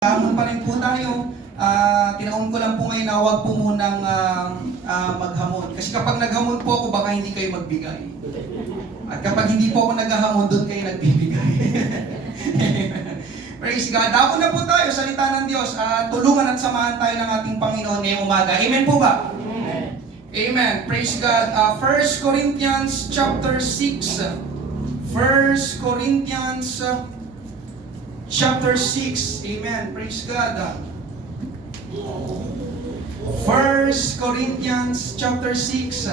Hamon pa rin po tayo. Tinaon ko lang po ngayon na huwag po munang maghamon. Kasi kapag naghamon po ako, baka hindi kayo magbigay. At kapag hindi po ako naghahamon, doon kayo nagbibigay. Praise God. Dako na po tayo, salita ng Diyos. Tulungan at samahan tayo ng ating Panginoon ngayong umaga. Amen po ba? Amen. Amen. Praise God. 1 Corinthians chapter 6. 1 Corinthians chapter 6. Amen. Praise God. 1 Corinthians chapter 6.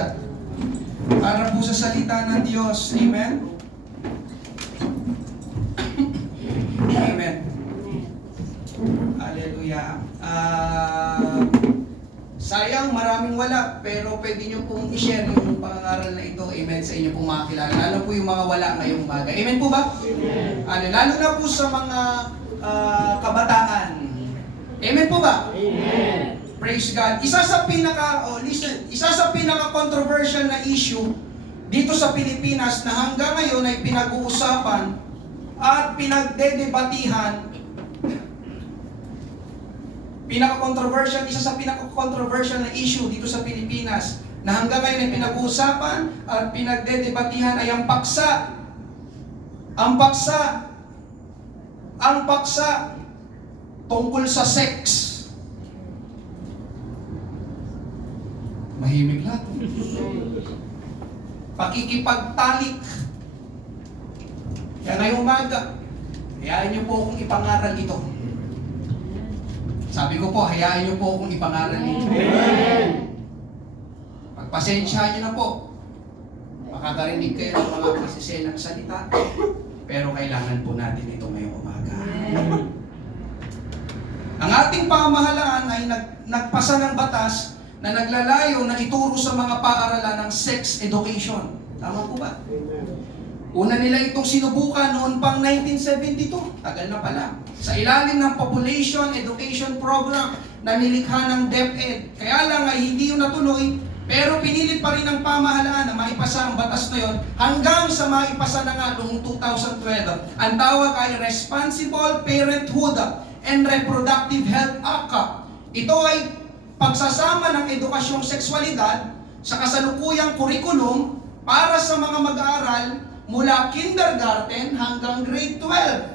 Para po sa salita ng Diyos. Amen. Amen. Hallelujah. Sayang, maraming wala, pero pwede nyo pong i-share yung pangangaral na ito, amen, sa inyo pong mga kilala. Lalo po yung mga wala ngayong umaga. Amen po ba? Amen. Lalo na po sa mga kabataan. Amen po ba? Amen. Praise God. Isa sa pinaka-controversial na issue dito sa Pilipinas na hanggang ngayon ay pinag-uusapan at pinagdedebatihan. Isa sa pinaka-controversial na issue dito sa Pilipinas na hanggang ngayon ay pinag-uusapan at pinagdedebatihan ay ang paksa. Ang paksa tungkol sa sex. Mahimik lahat. Pakikipagtalik. Kaya ngayong umaga, hayaan niyo po akong ipangaral ito. Sabi ko po, hayaan niyo po akong ipangaral ito. Pagpasensyahan niyo na po. Makakarinig kayo ng mga masisenang salita. Pero kailangan po natin ito ngayong umaga. Ang ating pamahalaan ay nagpasa ng batas na naglalayo na ituro sa mga paaralan ng sex education. Tama po ba? Una nila itong sinubukan noon pang 1972. Tagal na pala. Sa ilalim ng Population Education Program na nilikha ng DepEd. Kaya lang ay hindi yun natuloy, pero pinilit pa rin ng pamahalaan na maipasa ang batas na yun hanggang sa maipasa na nga noong 2012. Ang tawag ay Responsible Parenthood and Reproductive Health Act. Ito ay pagsasama ng edukasyong sexualidad sa kasalukuyang kurikulum para sa mga mag-aaral mula kindergarten hanggang grade 12.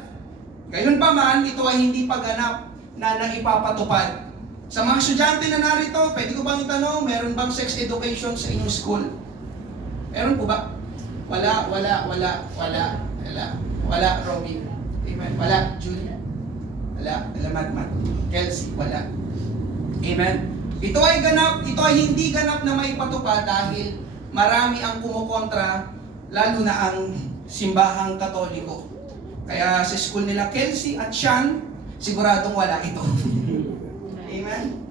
Gayunpaman, ito ay hindi pa ganap na naipapatupad. Sa mga estudyante na narito, pwede ko bang itanong, meron bang sex education sa inyong school? Meron po ba? Wala, Robin. Amen. Wala, Julia. Wala, Mat. Kelsey, wala. Amen. Ito ay hindi ganap na maipatupad dahil marami ang kumukontra, lalo na ang simbahang Katoliko. Kaya sa school nila Kelsey at Sean, siguradong wala ito. Amen?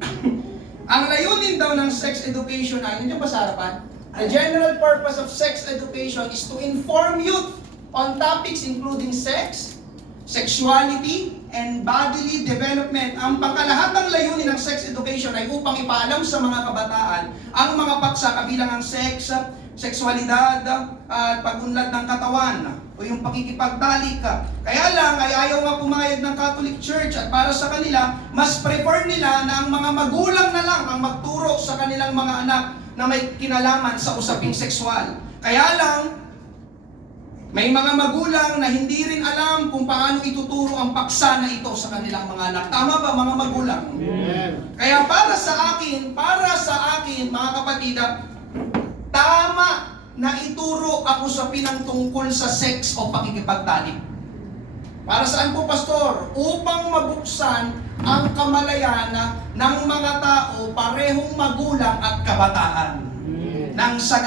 Ang layunin daw ng sex education ay, hindi ba sa harapan? The general purpose of sex education is to inform youth on topics including sex, sexuality, and bodily development. Ang pangkalahatang layunin ng sex education ay upang ipaalam sa mga kabataan ang mga paksa kabilang ang sex, sexualidad, at pagunlad ng katawan, o yung pakikipagtalik. Kaya lang ay ayaw nga pumayag ng Catholic Church at para sa kanila, mas prefer nila na ang mga magulang na lang ang magturo sa kanilang mga anak na may kinalaman sa usaping sexual. Kaya lang, may mga magulang na hindi rin alam kung paano ituturo ang paksa na ito sa kanilang mga anak. Tama ba mga magulang? Amen. Kaya para sa akin, mga kapatid, tama na ituro ako sa pinangtungkol sa sex o pakikipagtalik. Para saan po, Pastor? Upang mabuksan ang kamalayan ng mga tao, parehong magulang at kabataan. Nang sa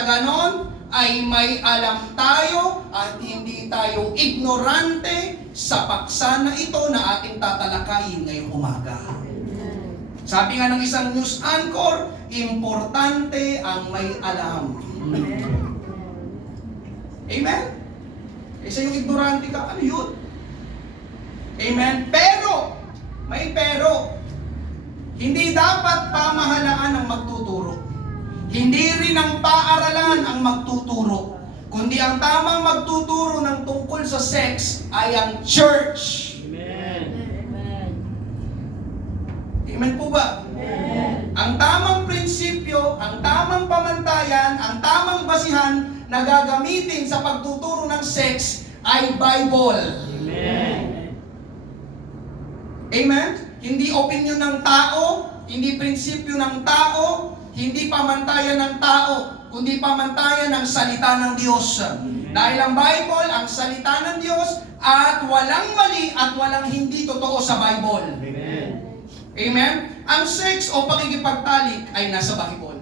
ganon, ay may alam tayo at hindi tayo ignorante sa paksa na ito na ating tatalakayin ngayong umaga. Sabi nga ng isang news anchor, importante ang may alam. Amen? Isa yung ignorante ka, ano yun? Amen? Pero, may pero, hindi dapat pamahalaan ang magtuturo. Hindi rin ang paaralan ang magtuturo. Kundi ang tamang magtuturo ng tungkol sa sex ay ang church. Amen. basihan na gagamitin sa pagtuturo ng sex ay Bible. Amen. Amen? Hindi opinion ng tao, hindi prinsipyo ng tao, hindi pamantayan ng tao, kundi pamantayan ng salita ng Diyos. Dahil ang Bible, ang salita ng Diyos, at walang mali at walang hindi totoo sa Bible. Amen. Amen? Ang sex o pakikipagtalik ay nasa Bible.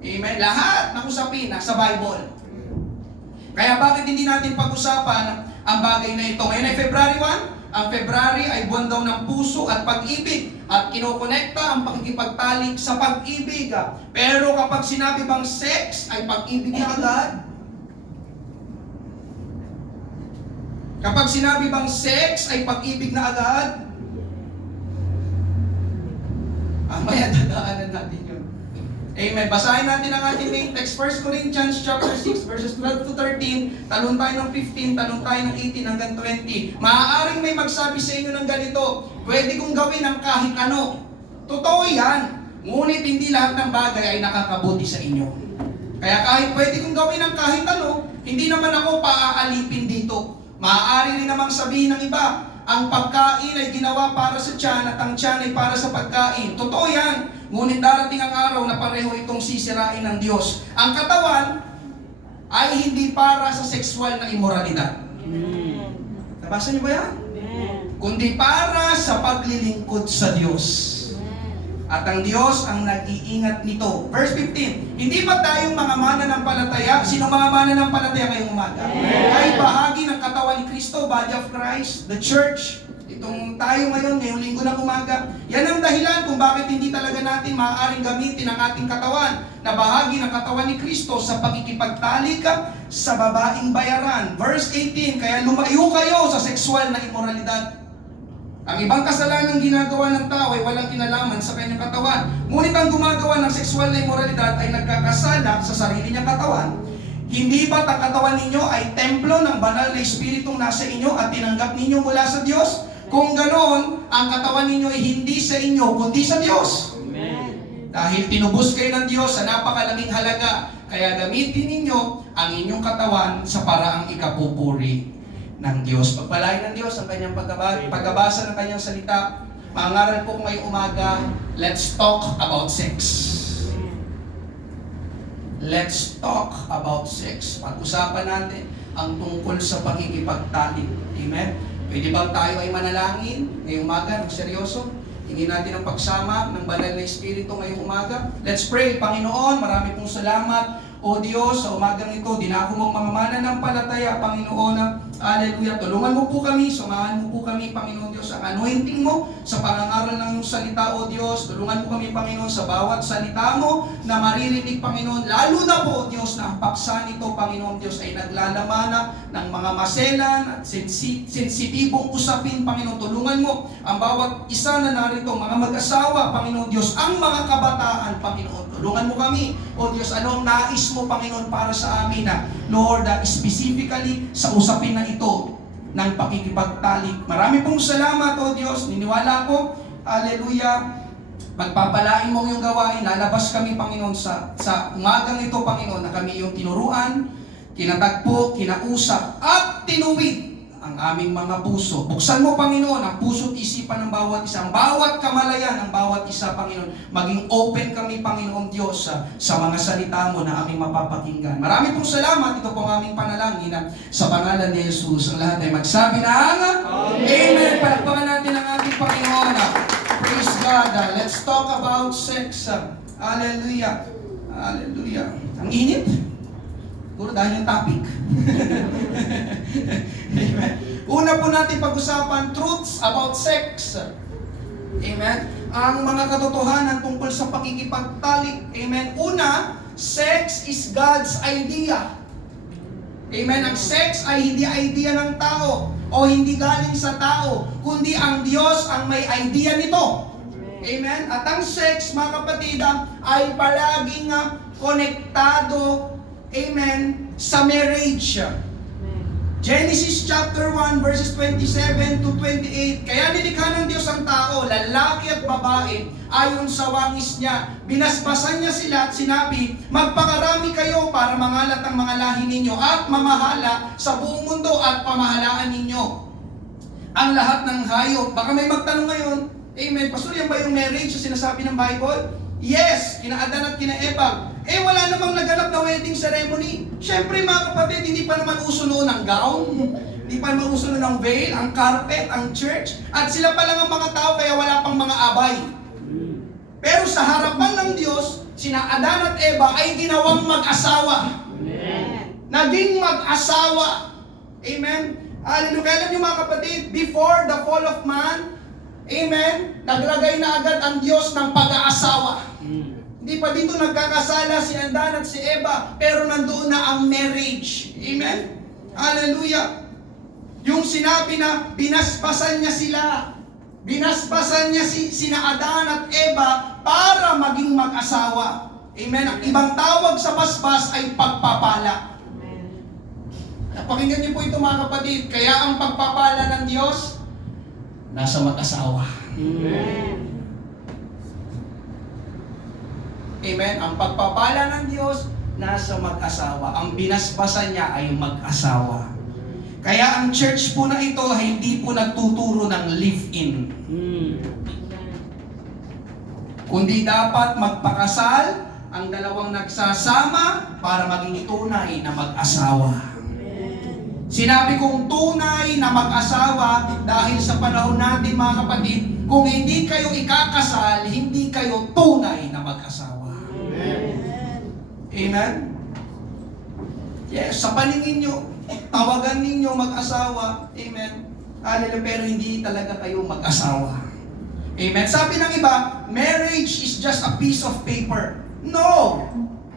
Amen? Lahat ng usapin nasa Bible. Kaya bakit hindi natin pag-usapan ang bagay na ito? Ngayon ay February 1. Ang February ay buwan daw ng puso at pag-ibig at kinokonekta ang pakikipagtalik sa pag-ibig. Pero kapag sinabi bang sex ay pag-ibig na agad? Kapag sinabi bang sex ay pag-ibig na agad? Maya dadaanan natin yun. Amen. Basahin natin ang ating main text. 1 Corinthians chapter 6 verses 12 to 13. Talon tayo ng 15, talon tayo ng 18 hanggang 20. Maaaring may magsabi sa inyo ng ganito, pwede kong gawin ang kahit ano. Totoo yan. Ngunit hindi lahat ng bagay ay nakakabuti sa inyo. Kaya kahit pwede kong gawin ang kahit ano, hindi naman ako paaalipin dito. Maaari rin namang sabihin ng iba, ang pagkain ay ginawa para sa tiyan at ang tiyan ay para sa pagkain. Totoo yan. Ngunit darating ang araw na pareho itong sisirain ng Diyos. Ang katawan ay hindi para sa sexual na immoralidad. Nabasa niyo ba yan? Kundi para sa paglilingkod sa Diyos. At ang Diyos ang nag-iingat nito. Verse 15, hindi ba tayong mga mananampalataya? Sino mga mananampalataya ngayong umaga? Ay bahagi ng katawan ni Kristo, body of Christ, the church. Itong tayo ngayon, ngayong linggo ng umaga. Yan ang dahilan kung bakit hindi talaga natin maaaring gamitin ang ating katawan na bahagi ng katawan ni Kristo sa pagkikipagtalik sa babaeng bayaran. Verse 18, kaya lumayo kayo sa sexual na immoralidad. Ang ibang kasalanang ginagawa ng tao ay walang kinalaman sa kanyang katawan. Ngunit ang gumagawa ng sexual na immoralidad ay nagkakasala sa sarili niyang katawan. Hindi ba't ang katawan ninyo ay templo ng banal na espiritong nasa inyo at tinanggap ninyo mula sa Diyos? Kung ganoon, ang katawan ninyo ay hindi sa inyo, kundi sa Diyos. Amen. Dahil tinubos kayo ng Diyos sa napakalaking halaga, kaya gamitin ninyo ang inyong katawan sa paraang ikapupuri ng Diyos. Pagpalain ng Diyos ang kanyang pagbabasa ng kanyang salita. Mangaral po ngayong umaga, let's talk about sex. Let's talk about sex. Pag-usapan natin ang tungkol sa pakikipagtalik. Amen? Pwede bang tayo ay manalangin ngayong umaga ng seryoso? Hingin natin ang pagsama ng banal na Espiritu ngayong umaga. Let's pray. Panginoon, marami pong salamat. O Diyos, sa umagang ito, dinako mong mga mananampalataya, Panginoon. Hallelujah. Tulungan mo po kami, sumahan mo po kami, Panginoon Diyos, ang anointing mo sa pangangaral ng iyong salita, O Diyos. Tulungan mo kami, Panginoon, sa bawat salita mo na maririnig, Panginoon. Lalo na po, O Diyos, na ang paksa nito, Panginoon Diyos, ay naglalamana ng mga maselan at sensitibong usapin, Panginoon. Tulungan mo ang bawat isa na narito, mga mag-asawa, Panginoon Diyos, ang mga kabataan, Panginoon. Tulungan mo kami, O Diyos, anong nais mo, Panginoon, para sa amin na, Lord, specifically sa usapin na ito ng pakikipagtalik. Marami pong salamat, O Diyos. Niniwala ko, hallelujah, pagpapalain mo yung gawain, lalabas kami, Panginoon, sa umagang ito, Panginoon, na kami yung tinuruan, kinatagpo, kinausap, at tinuwid ang aming mga puso. Buksan mo, Panginoon, ang puso at isipan ng bawat isa, ang bawat kamalayan ng bawat isa, Panginoon. Maging open kami, Panginoon Diyos, sa mga salita mo na aming mapapakinggan. Marami pong salamat. Ito pong aming panalangin sa pangalan ni Jesus. Ang lahat ay magsabi na Amen. Palakpakan natin ang ating Panginoon. Praise God. Let's talk about sex. Hallelujah. Hallelujah. Ang init. Puro dahil yung topic. Amen. Una po natin pag-usapan, truths about sex. Amen. Ang mga katotohanan tungkol sa pakikipagtalik. Amen. Una, sex is God's idea. Amen. Ang sex ay hindi idea ng tao o hindi galing sa tao, kundi ang Diyos ang may idea nito. Amen. At ang sex, mga kapatid, ay palaging konektado, amen, sa marriage. Genesis chapter 1 verses 27 to 28. Kaya nilikha ng Diyos ang tao, lalaki at babae, ayon sa wangis niya. Binasbasan niya sila at sinabi, magpakarami kayo para mangalat ang mga lahi ninyo at mamahala sa buong mundo at pamahalaan ninyo ang lahat ng hayop. Baka may magtanong ngayon, amen, Pastor, yan ba yung marriage na sinasabi ng Bible? Yes, kina Adan at kina Eva. Wala namang naganap na wedding ceremony. Siyempre mga kapatid, hindi pa naman uso noon ang gown, hindi pa naman uso noon ang veil, ang carpet, ang church, at sila pa lang ang mga tao kaya wala pang mga abay. Pero sa harapan ng Diyos, sina Adan at Eva ay ginawang mag-asawa. Naging mag-asawa. Amen? Hallelujah. Kaya alam niyo mga kapatid, before the fall of man, amen, naglagay na agad ang Diyos ng pag-aasawa. Hindi pa dito nagkakasala si Adan at si Eva, pero nandoon na ang marriage. Amen? Hallelujah. Yung sinabi na binasbasan niya sila. Binasbasan niya sina Adan at Eva para maging mag-asawa. Amen? Ang ibang tawag sa basbas ay pagpapala. Pakinggan niyo po ito mga kapatid. Kaya ang pagpapala ng Diyos, nasa mag-asawa. Amen? Ang pagpapala ng Diyos, nasa mag-asawa. Ang binasbasan niya ay mag-asawa. Kaya ang church po na ito, hindi po nagtuturo ng live-in. Kundi dapat magpakasal ang dalawang nagsasama para maging tunay na mag-asawa. Sinabi kong tunay na mag-asawa dahil sa panahon natin mga kapatid, kung hindi kayo ikakasal, hindi kayo tunay na mag-asawa. Amen? Yes, sa paningin nyo, tawagan ninyo mag-asawa. Amen? Hallelujah, pero hindi talaga kayo mag-asawa. Amen? Sabi ng iba, marriage is just a piece of paper. No!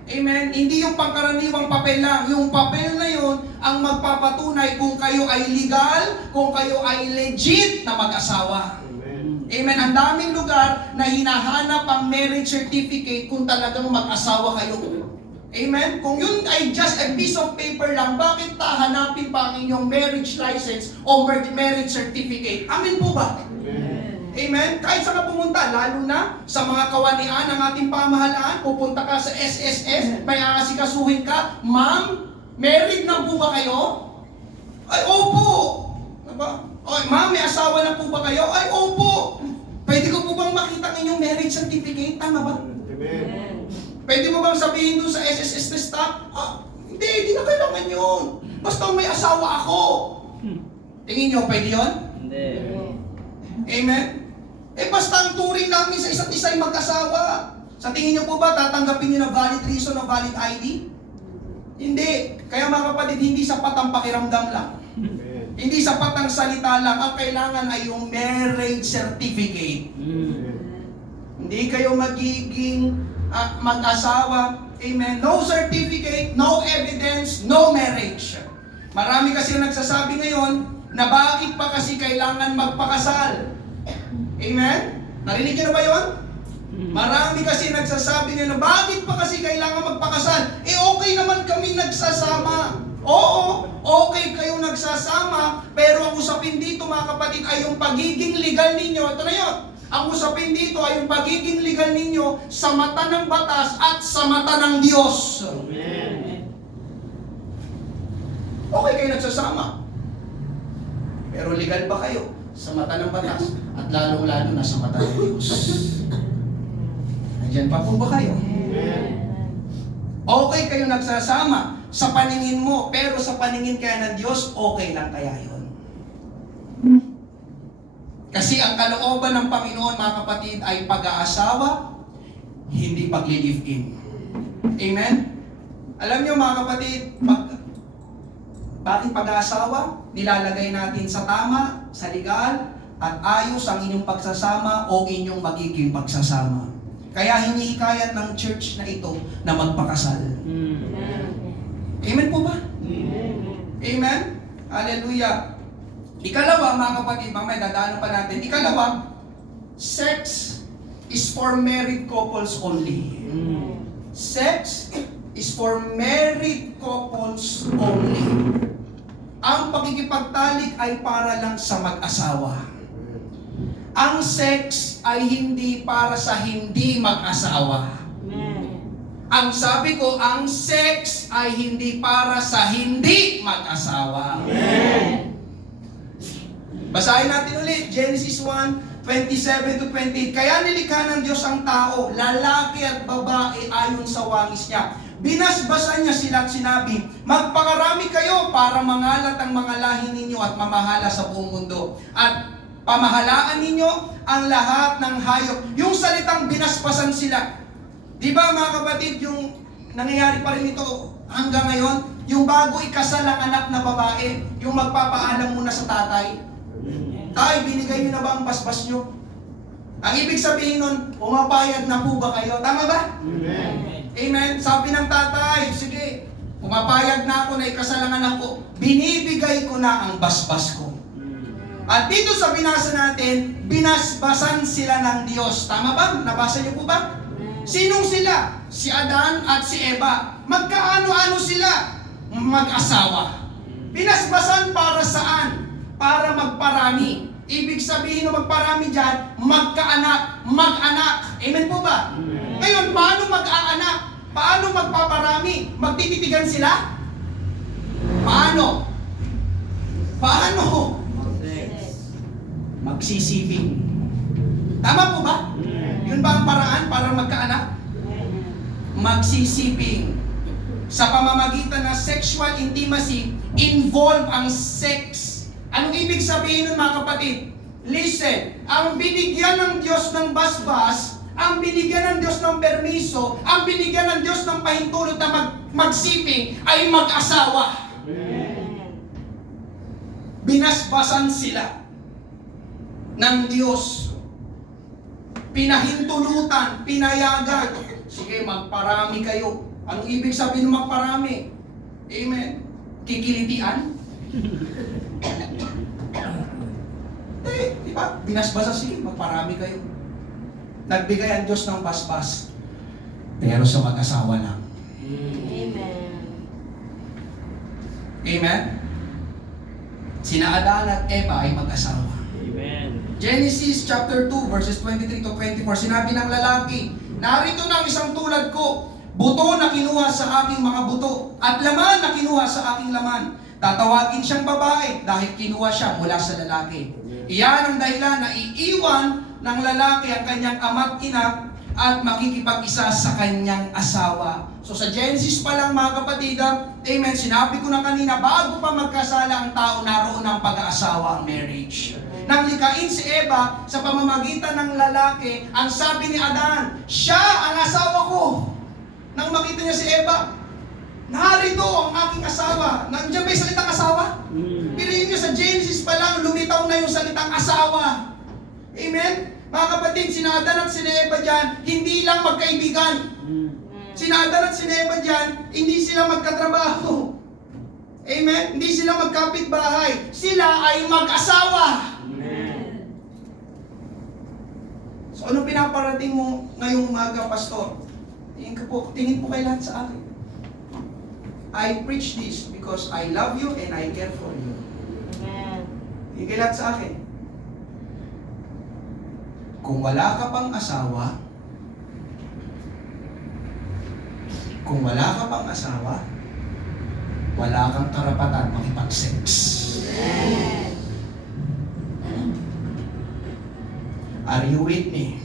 Amen? Hindi yung pangkaraniwang papel lang. Yung papel na yun ang magpapatunay kung kayo ay legal, kung kayo ay legit na mag-asawa. Amen? Ang daming lugar na hinahanap ang marriage certificate kung talagang mag-asawa kayo. Amen? Kung yun ay just a piece of paper lang, bakit hanapin pa ang inyong marriage license o marriage certificate? Amen po ba? Amen? Kahit saan ka pumunta, lalo na sa mga kawanian ng ating pamahalaan, pupunta ka sa SSS, may aasikasuhin ka, ma'am, married na po ba kayo? Ay, opo! Diba? Ay, ma'am, may asawa na po ba kayo? Ay, opo! Pwede ko po bang makita ang inyong marriage certificate? Tama ba? Amen. Pwede mo bang sabihin doon sa SSS na staff, hindi na kailangan yun. Basta may asawa ako. Tingin nyo, pwede yun? Hindi. Amen? Basta ang turing namin sa isa't isa ay mag-asawa. Sa tingin nyo po ba, tatanggapin nyo na valid reason o valid ID? Hindi. Kaya mga kapatid, hindi sapat ang pakiramdam lang. Amen. Hindi sapat ang salita lang. Ang kailangan ay yung marriage certificate. Hindi kayo magiging mag-asawa. Amen. No certificate, no evidence, no marriage. Marami kasi nagsasabi ngayon na bakit pa kasi kailangan magpakasal. Amen? Narinig niyo na ba yun? Marami kasi nagsasabi ngayon na bakit pa kasi kailangan magpakasal? Okay naman kami nagsasama. Oo, okay kayo nagsasama, pero ang usapin dito mga kapatid ay yung pagiging legal ninyo. Ito na yun. Ang usapin dito ay yung pagiging legal ninyo sa mata ng batas at sa mata ng Diyos. Okay kayo nagsasama. Pero legal ba kayo sa mata ng batas at lalong-lalo na sa mata ng Diyos? Nandiyan pa po ba kayo? Okay kayo nagsasama sa paningin mo, pero sa paningin kaya ng Diyos, okay lang kaya yun? Kasi ang kalooban ng Panginoon, mga kapatid, ay pag-aasawa, hindi pag-live-in. Amen? Alam niyo mga kapatid, bakit pag-aasawa? Nilalagay natin sa tama, sa legal, at ayos ang inyong pagsasama o inyong magiging pagsasama. Kaya hinihikayat ng church na ito na magpakasal. Amen po ba? Amen? Hallelujah. Ikalawa, mga kapatid, mamaya dadaanan pa natin. Ikalawa, sex is for married couples only. Sex is for married couples only. ang pakikipagtalik ay para lang sa mag-asawa. Ang sex ay hindi para sa hindi mag-asawa. Ang sabi ko, ang sex ay hindi para sa hindi mag-asawa. Basahin natin ulit, Genesis 1:27 to 28. Kaya nilikha ng Diyos ang tao, lalaki at babae ayon sa wangis niya. Binasbasan niya sila at sinabi, magpakarami kayo para mangalat ang mga lahi ninyo at mamahala sa buong mundo. At pamahalaan ninyo ang lahat ng hayop. Yung salitang binasbasan sila. Di ba mga kapatid, yung nangyayari pa rin ito hanggang ngayon, yung bago ikasal ang anak na babae, yung magpapaalam muna sa tatay. Tay, binigay niyo na ba ang basbas niyo? Ang ibig sabihin nun, pumapayag na po ba kayo? Tama ba? Amen. Amen. Sabi ng tatay, sige, pumapayag na ako na ikasal ang anak ko. Binibigay ko na ang basbas ko. At dito sa binasa natin, binasbasan sila ng Diyos. Tama ba? Nabasa niyo po ba? Sinong sila? Si Adan at si Eva. Magkaano-ano sila? Mag-asawa. Binasbasan para saan? Para magparami. Ibig sabihin ng magparami dyan, magkaanak, mag-anak. Amen po ba? Ngayon, paano mag-aanak? Paano magpaparami? Magtititigan sila? Paano? Paano? Magsisiping. Tama po ba? Yun ba ang paraan para magkaanak? Magsisiping. Sa pamamagitan ng sexual intimacy, involve ang sex. Anong ibig sabihin nun mga kapatid? Listen, ang binigyan ng Diyos ng basbas, ang binigyan ng Diyos ng permiso, ang binigyan ng Diyos ng pahintulot na magsiping ay mag-asawa. Binasbasan sila ng Diyos. Pinahintulutan, pinayagan. Sige, magparami kayo. Anong ibig sabihin ng magparami? Amen. Kikilitian? Di ba? Binasbasa, sige, magparami kayo. Nagbigay ang Diyos ng basbas. Pero sa mag-asawa lang. Amen. Amen? Sina Adan at Eva ay mag-asawa. Amen. Genesis chapter 2 verses 23 to 24, sinabi ng lalaki, narito na ang isang tulad ko, buto na kinuha sa aking mga buto, at laman na kinuha sa aking laman. Tatawagin siyang babae dahil kinuha siya mula sa lalaki. Iyan ang dahilan na iiwan ng lalaki ang kanyang ama't ina at makikipag-isa sa kanyang asawa. So sa Genesis pa lang mga kapatid, amen, sinabi ko na kanina, bago pa magkasala ang tao, naroon ang pag-aasawa, ang marriage. Nang likain si Eva sa pamamagitan ng lalaki, ang sabi ni Adan, siya ang asawa ko. Nang makita niya si Eva, narito ang aking asawa. Nandiyan ba yung salitang asawa? Piliin niyo sa Genesis pa lang, lumitaw na yung salitang asawa. Amen? Mga kapatid, sina Adan at sina Eva dyan, hindi lang magkaibigan. Sina Adan at sina Eva dyan, hindi sila magkatrabaho. Amen? Hindi sila magkapitbahay. Sila ay mag-asawa. So ano pinaparating mo ngayong umaga, Pastor? Tingin po kayo lahat sa akin. I preach this because I love you and I care for you. Tingin kayo lahat sa akin. Kung wala ka pang asawa, wala kang karapatan makipag-sex. Are you with me?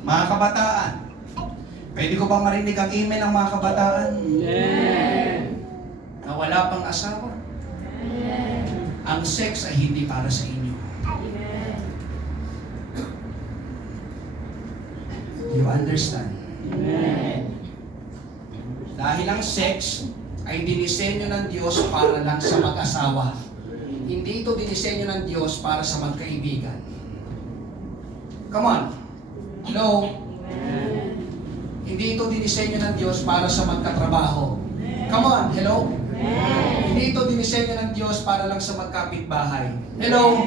Mga kabataan, pwede ko bang marinig ang amen ng mga kabataan? Na wala pang asawa? Ang sex ay hindi para sa inyo. Do you understand? Dahil ang sex ay dinisenyo ng Diyos para lang sa mag-asawa. Hindi ito dinisenyo ng Diyos para sa magkaibigan. Come on. Hello? Hindi ito dinisenyo ng Diyos para sa magkatrabaho. Come on. Hello? Hindi ito dinisenyo ng Diyos para lang sa magkapitbahay. Hello?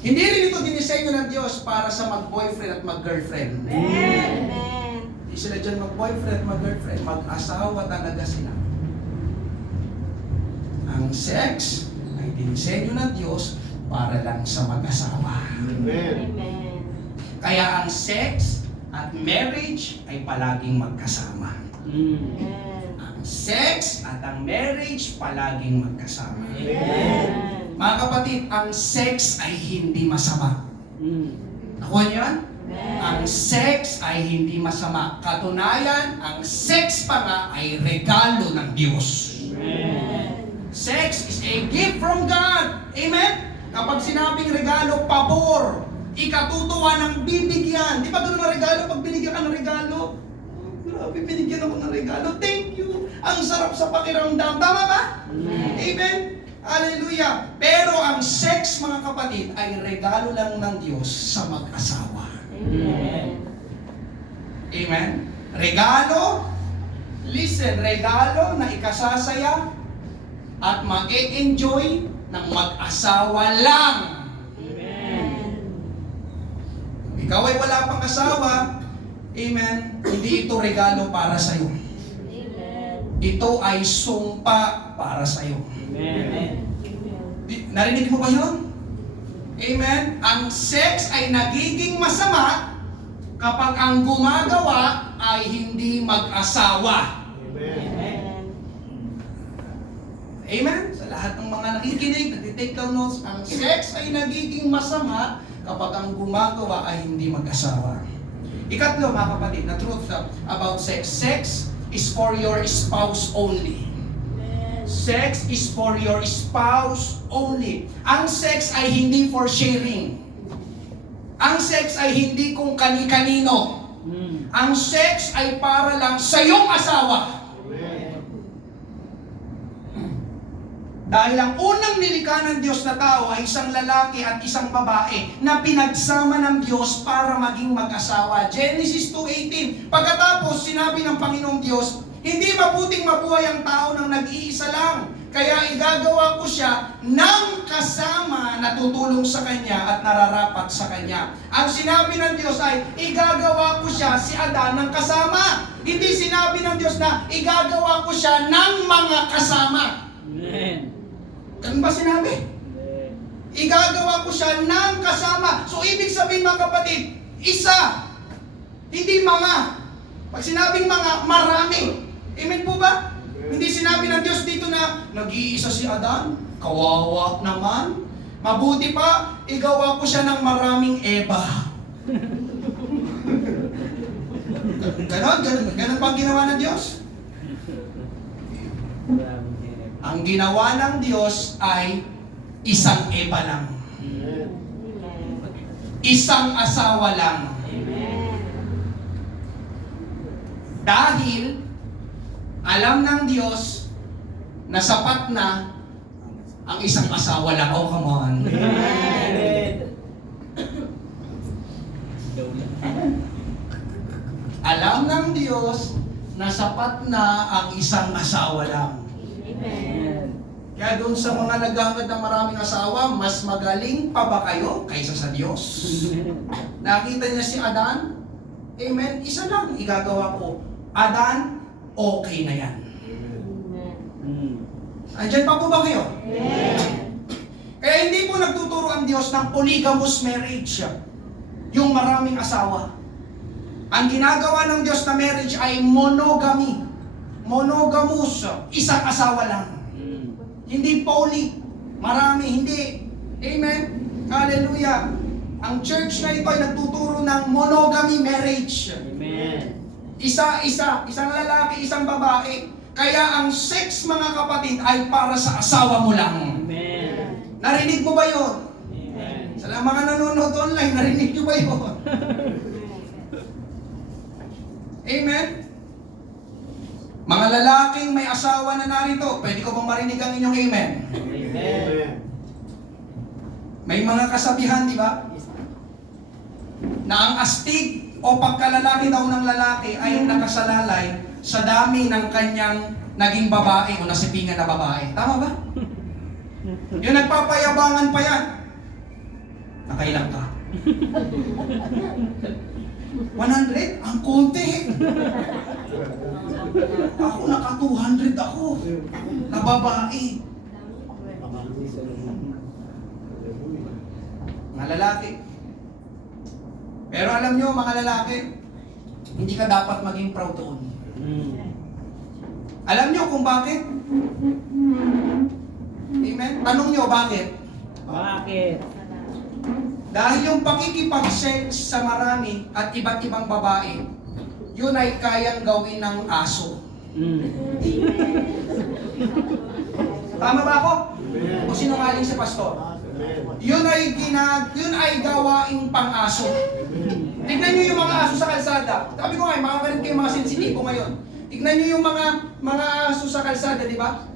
Hindi rin ito dinisenyo ng Diyos para sa mag-boyfriend at mag-girlfriend. Amen. Hindi sila dyan mag-boyfriend, mag-girlfriend, mag-asawa talaga sila. Ang sex ay dinisenyo ng Diyos para lang sa mag-asawa. Amen. Kaya ang sex at marriage ay palaging magkasama. Amen. Ang sex at ang marriage palaging magkasama. Amen. Mga kapatid, ang sex ay hindi masama. Nakuha niyo yan? Ang sex ay hindi masama. Katunayan, ang sex pa nga ay regalo ng Diyos. Sex is a gift from God. Amen? Kapag sinabing regalo, pabor, ikatutuwa ng bibigyan. Di ba gano'n ang regalo? Pag binigyan ka ng regalo, grabe, binigyan ako ng regalo. Thank you. Ang sarap sa pakiramdam. Tama ba? Amen? Hallelujah. Pero ang sex, mga kapatid, ay regalo lang ng Diyos sa mag-asawa. Amen. Amen? Regalo, listen, regalo na ikasasaya at ma-enjoy ng mag-asawa lang. Amen. Ikaw ay wala pang asawa, amen, hindi ito regalo para sa iyo. Amen. Ito ay sumpa para sa iyo. Amen. Narinig mo ba yun? Amen? Ang sex ay nagiging masama kapag ang gumagawa ay hindi mag-asawa. Amen. Amen? Sa lahat ng mga nakikinig, nagtitake down notes, ang sex ay nagiging masama kapag ang gumagawa ay hindi mag-asawa. Ikatlo, mga kapatid, na truth about sex. Sex is for your spouse only. Sex is for your spouse only. Ang sex ay hindi for sharing. Ang sex ay hindi kung kani-kanino. Ang sex ay para lang sa iyong asawa. Dahil ang unang nilikha ng Diyos na tao ay isang lalaki at isang babae na pinagsama ng Diyos para maging mag-asawa. Genesis 2:18. Pagkatapos, sinabi ng Panginoong Diyos, hindi mabuting mabuhay ang tao ng nag-iisa lang. Kaya igagawa ko siya ng kasama na tutulong sa kanya at nararapat sa kanya. Ang sinabi ng Diyos ay, igagawa ko siya, si Adan, ng kasama. Hindi sinabi ng Diyos na, igagawa ko siya ng mga kasama. Amen. Ganun ba sinabi? Igagawa ko siya ng kasama. So, ibig sabihin, mga kapatid, isa. Hindi mga. Pag sinabing mga, marami. Amen po ba? Hindi sinabi ng Diyos dito na nag-iisa si Adan, kawawa naman. Mabuti pa, igawa ko siya ng maraming Eva. Ganon ba ang ginawa ng Diyos? Ang ginawa ng Diyos ay isang Eva lang. Isang asawa lang. Dahil alam ng Diyos na sapat na ang isang asawa lang. Oh, come on. Alam ng Diyos na sapat na ang isang asawa lang. Kaya doon sa mga naghahangad ng maraming asawa, mas magaling pa ba kayo kaysa sa Diyos? Nakita niya si Adan? Amen? Isa lang igagawa ko. Adan, okay na yan. Andyan pa po ba kayo? Kaya hindi po nagtuturo ang Diyos ng polygamous marriage. Yung maraming asawa. Ang ginagawa ng Diyos na marriage ay monogamy. Monogamous. Isang asawa lang. Hindi poly. Marami. Hindi. Amen? Hallelujah. Ang church na ito ay nagtuturo ng monogamy marriage. Amen. Isa-isa, isang lalaki, isang babae. Kaya ang sex, mga kapatid, ay para sa asawa mo lang. Amen. Narinig mo ba yun? Amen. Sa mga nanonood online, narinig nyo ba yun? Amen? Mga lalaking may asawa na narito, pwede ko bang marinig ang inyong amen? Amen. May mga kasabihan, di ba? Na ang astig o pagkalalaki daw ng lalaki ay nakasalalay sa dami ng kanyang naging babae o nasipingan na babae. Tama ba? Yung nagpapayabangan pa yan. Nakailang ka? 100? Ang konti. Ako naka 200 ako. Na babae. Mga lalaki. Pero alam nyo, mga lalaki, hindi ka dapat maging proud doon. Alam nyo kung bakit? Amen? Tanong nyo, bakit? Bakit? Dahil yung pakikipag-sex sa marami at iba't ibang babae, yun ay kayang gawin ng aso. Tama ba ako? O sinungaling si pastor? Yun ay gawaing pang-aso. Tignan nyo yung mga aso sa kalsada. Sabi ko nga, makakaroon kayo mga sensitibo ngayon. Tignan nyo yung mga aso sa kalsada, di ba?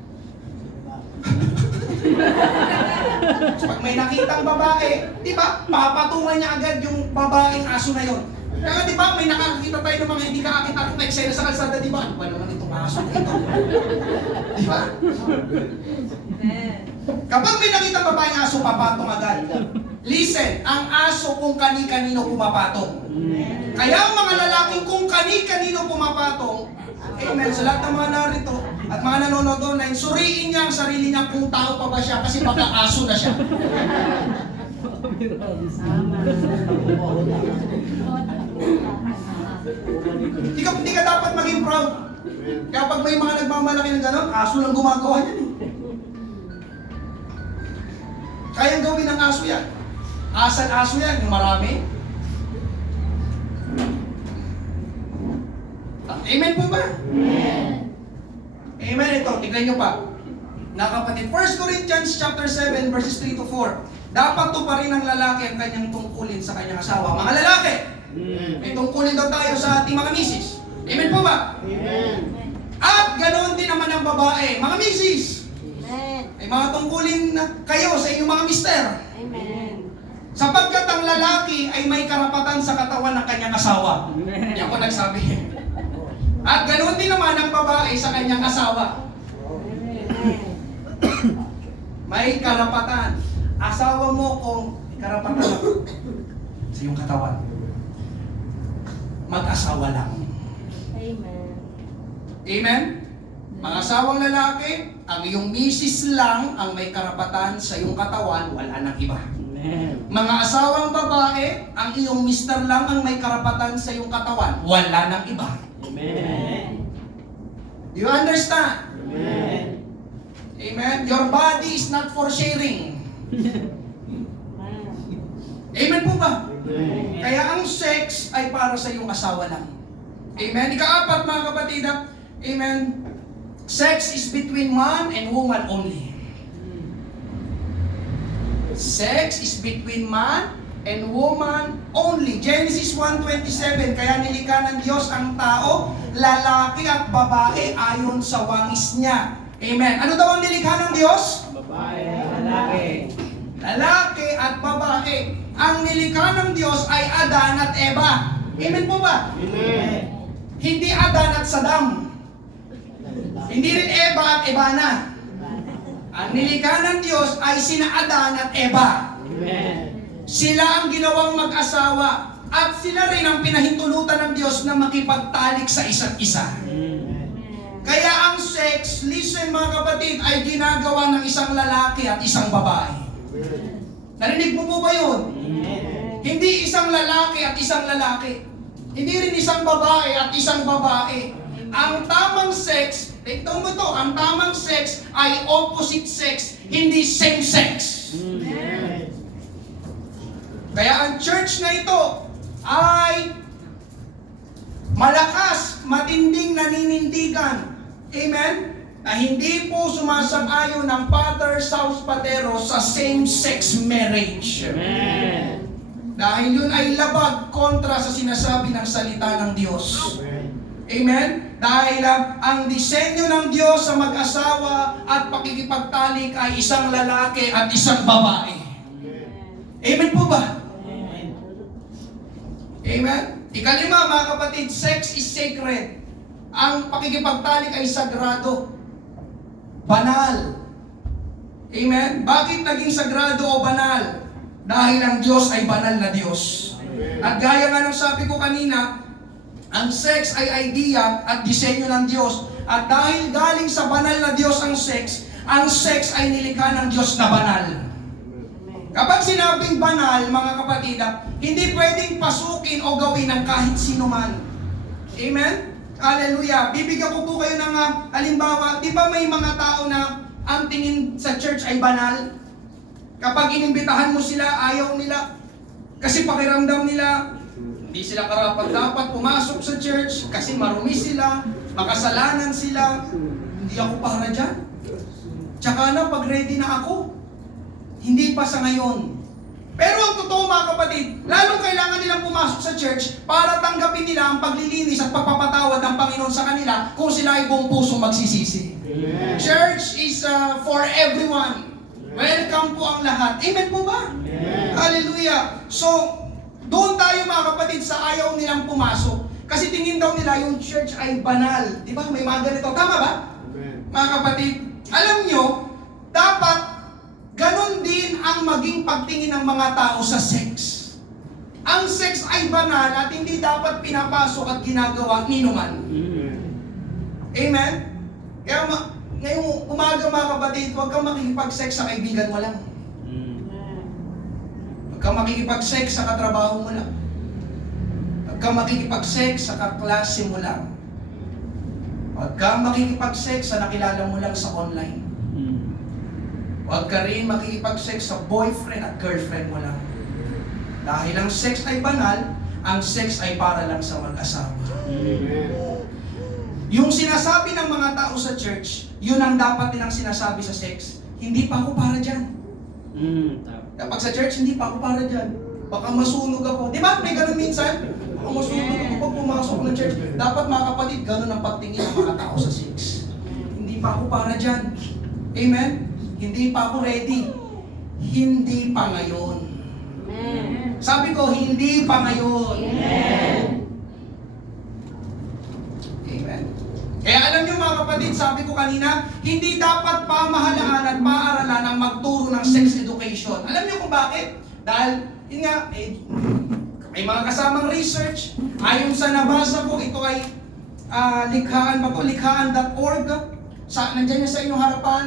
So, pag may nakitang babae, di ba, papatungan niya agad yung babaeng aso na yon. Kaya di ba, may nakakita tayo ng mga hindi kakakita na eksena sa kalsada, di ba? Ano ba naman itong aso na ito? Di ba? Kapag may nakitang babaeng aso, papatong agad. Listen, ang aso kung kani-kanino pumapatong. Kaya ang mga lalaking kung kani-kanino pumapatong, amen, sa lahat ng mga narito at mga nanonood online, suriin niya ang sarili niya kung tao pa ba siya kasi baka aso na siya. Hindi ka dapat maging proud. Kaya pag may mga nagmamalaki ng gano'n, aso lang gumagawa niyan eh. Kayang gawin ng aso yan. Asan-aso yan, yung marami. Amen po ba? Amen. Ito, tignan nyo pa. Nakapatid, 1 Corinthians chapter 7 verses 3 to 4. Dapat to pa rin ng lalaki ang kanyang tungkulin sa kanyang asawa. Mga lalaki, may tungkulin daw tayo sa ating mga misis. Amen po ba? Amen. At ganoon din naman ang babae. Mga misis, ay mga tungkulin na kayo sa inyong mga mister. Amen. Sapagkat ang lalaki ay may karapatan sa katawan ng kanyang asawa. Hindi ako nagsabi. At ganoon din naman ang babae sa kanyang asawa. May karapatan. Asawa mo kung may karapatan sa iyong katawan. Mag-asawa lang. Amen. Amen? Mga asawang lalaki, ang iyong misis lang ang may karapatan sa iyong katawan, wala nang iba. Amen. Mga asawang babae, ang iyong mister lang ang may karapatan sa iyong katawan, wala nang iba. Amen. Do you understand? Amen. Amen? Your body is not for sharing. Amen po ba? Amen. Kaya ang sex ay para sa iyong asawa lang. Amen? Ika-apat mga kapatid, amen? Sex is between man and woman only. Sex is between man and woman only. Genesis 1:27, kaya nilikha ng Diyos ang tao, lalaki at babae ayon sa wangis niya. Amen. Ano daw ang nilikha ng Diyos? Babae, lalaki. Lalaki at babae. Ang nilikha ng Diyos ay Adan at Eva. Amen po ba? Amen. Hindi Adan at Saddam. Hindi rin Eva at Ebana. Ang nilikha ng Diyos ay sina Adan at Eva. Amen. Sila ang ginawang mag-asawa at sila rin ang pinahintulutan ng Diyos na makipagtalik sa isa't isa. Kaya ang sex, listen mga kapatid, ay ginagawa ng isang lalaki at isang babae. Narinig mo po ba yun? Hindi isang lalaki at isang lalaki. Hindi rin isang babae at isang babae. Ang tamang sex, ito mo to, ang tamang sex ay opposite sex, hindi same sex. Kaya ang church na ito ay malakas, matinding naninindigan. Amen? Na hindi po sumasang-ayon ng pater saus patero sa same-sex marriage. Amen. Dahil yun ay labag kontra sa sinasabi ng salita ng Diyos. Amen? Dahil ang disenyo ng Diyos sa mag-asawa at pakikipagtalik ay isang lalaki at isang babae. Amen po ba? Amen? Ikalima, mga kapatid, sex is sacred. Ang pakikipagtalik ay sagrado. Banal. Amen? Bakit naging sagrado o banal? Dahil ang Diyos ay banal na Diyos. At gaya nga ng sabi ko kanina, ang sex ay idea at disenyo ng Diyos. At dahil galing sa banal na Diyos ang sex ay nilikha ng Diyos na banal. Kapag sinabing banal, mga kapatid, hindi pwedeng pasukin o gawin ng kahit sino man. Amen? Hallelujah. Bibigyan ko po kayo ng halimbawa. Di ba may mga tao na ang tingin sa church ay banal? Kapag inimbitahan mo sila, ayaw nila. Kasi pakiramdam nila, hindi sila karapat-dapat pumasok sa church kasi marumi sila, makasalanan sila. Hindi ako para dyan. Tsaka na, pag ready na ako, hindi pa sa ngayon. Pero ang totoo mga kapatid, lalong kailangan nilang pumasok sa church para tanggapin nila ang paglilinis at pagpapatawad ng Panginoon sa kanila kung sila ay buong puso magsisisi. Amen. Church is for everyone. Welcome po ang lahat. Amen po ba? Amen. Hallelujah. So, doon tayo mga kapatid sa ayaw nilang pumasok. Kasi tingin daw nila yung church ay banal. Di ba? May mga ganito. Tama ba? Mga kapatid, alam nyo, dapat ganon din ang maging pagtingin ng mga tao sa sex. Ang sex ay banal at hindi dapat pinapasok at ginagawa ni numan. Amen? Kaya ngayong umaga mga kapatid, huwag kang makikipag-sex sa kaibigan mo lang. Huwag kang makikipag-sex sa katrabaho mo lang. Huwag kang makikipag-sex sa kaklase mo lang. Huwag kang makikipag-sex sa nakilala mo lang sa online. Huwag ka rin makikipag-sex sa boyfriend at girlfriend mo lang. Dahil ang sex ay banal, ang sex ay para lang sa mag-asawa. Yung sinasabi ng mga tao sa church, yun ang dapat nilang sinasabi sa sex. Hindi pa ako para dyan. Kapag sa church, hindi pa ako para dyan. Baka masunog ako. Di ba? May ganun minsan. Baka masunog ako pag pumasok ng church. Dapat mga kapatid, ganun ang pagtingin ng mga tao sa sex. Hindi pa ako para dyan. Amen? Hindi pa ako ready. Hindi pa ngayon. Sabi ko, hindi pa ngayon. Amen. Kaya alam niyo mga kapatid, sabi ko kanina, hindi dapat pamahalaan at paaralan ang magturo ng sex education. Alam niyo kung bakit? Dahil, yun nga, may mga kasamang research. Ayon sa nabasa ko, ito ay likhaan.org. Nandiyan niya sa inyong harapan.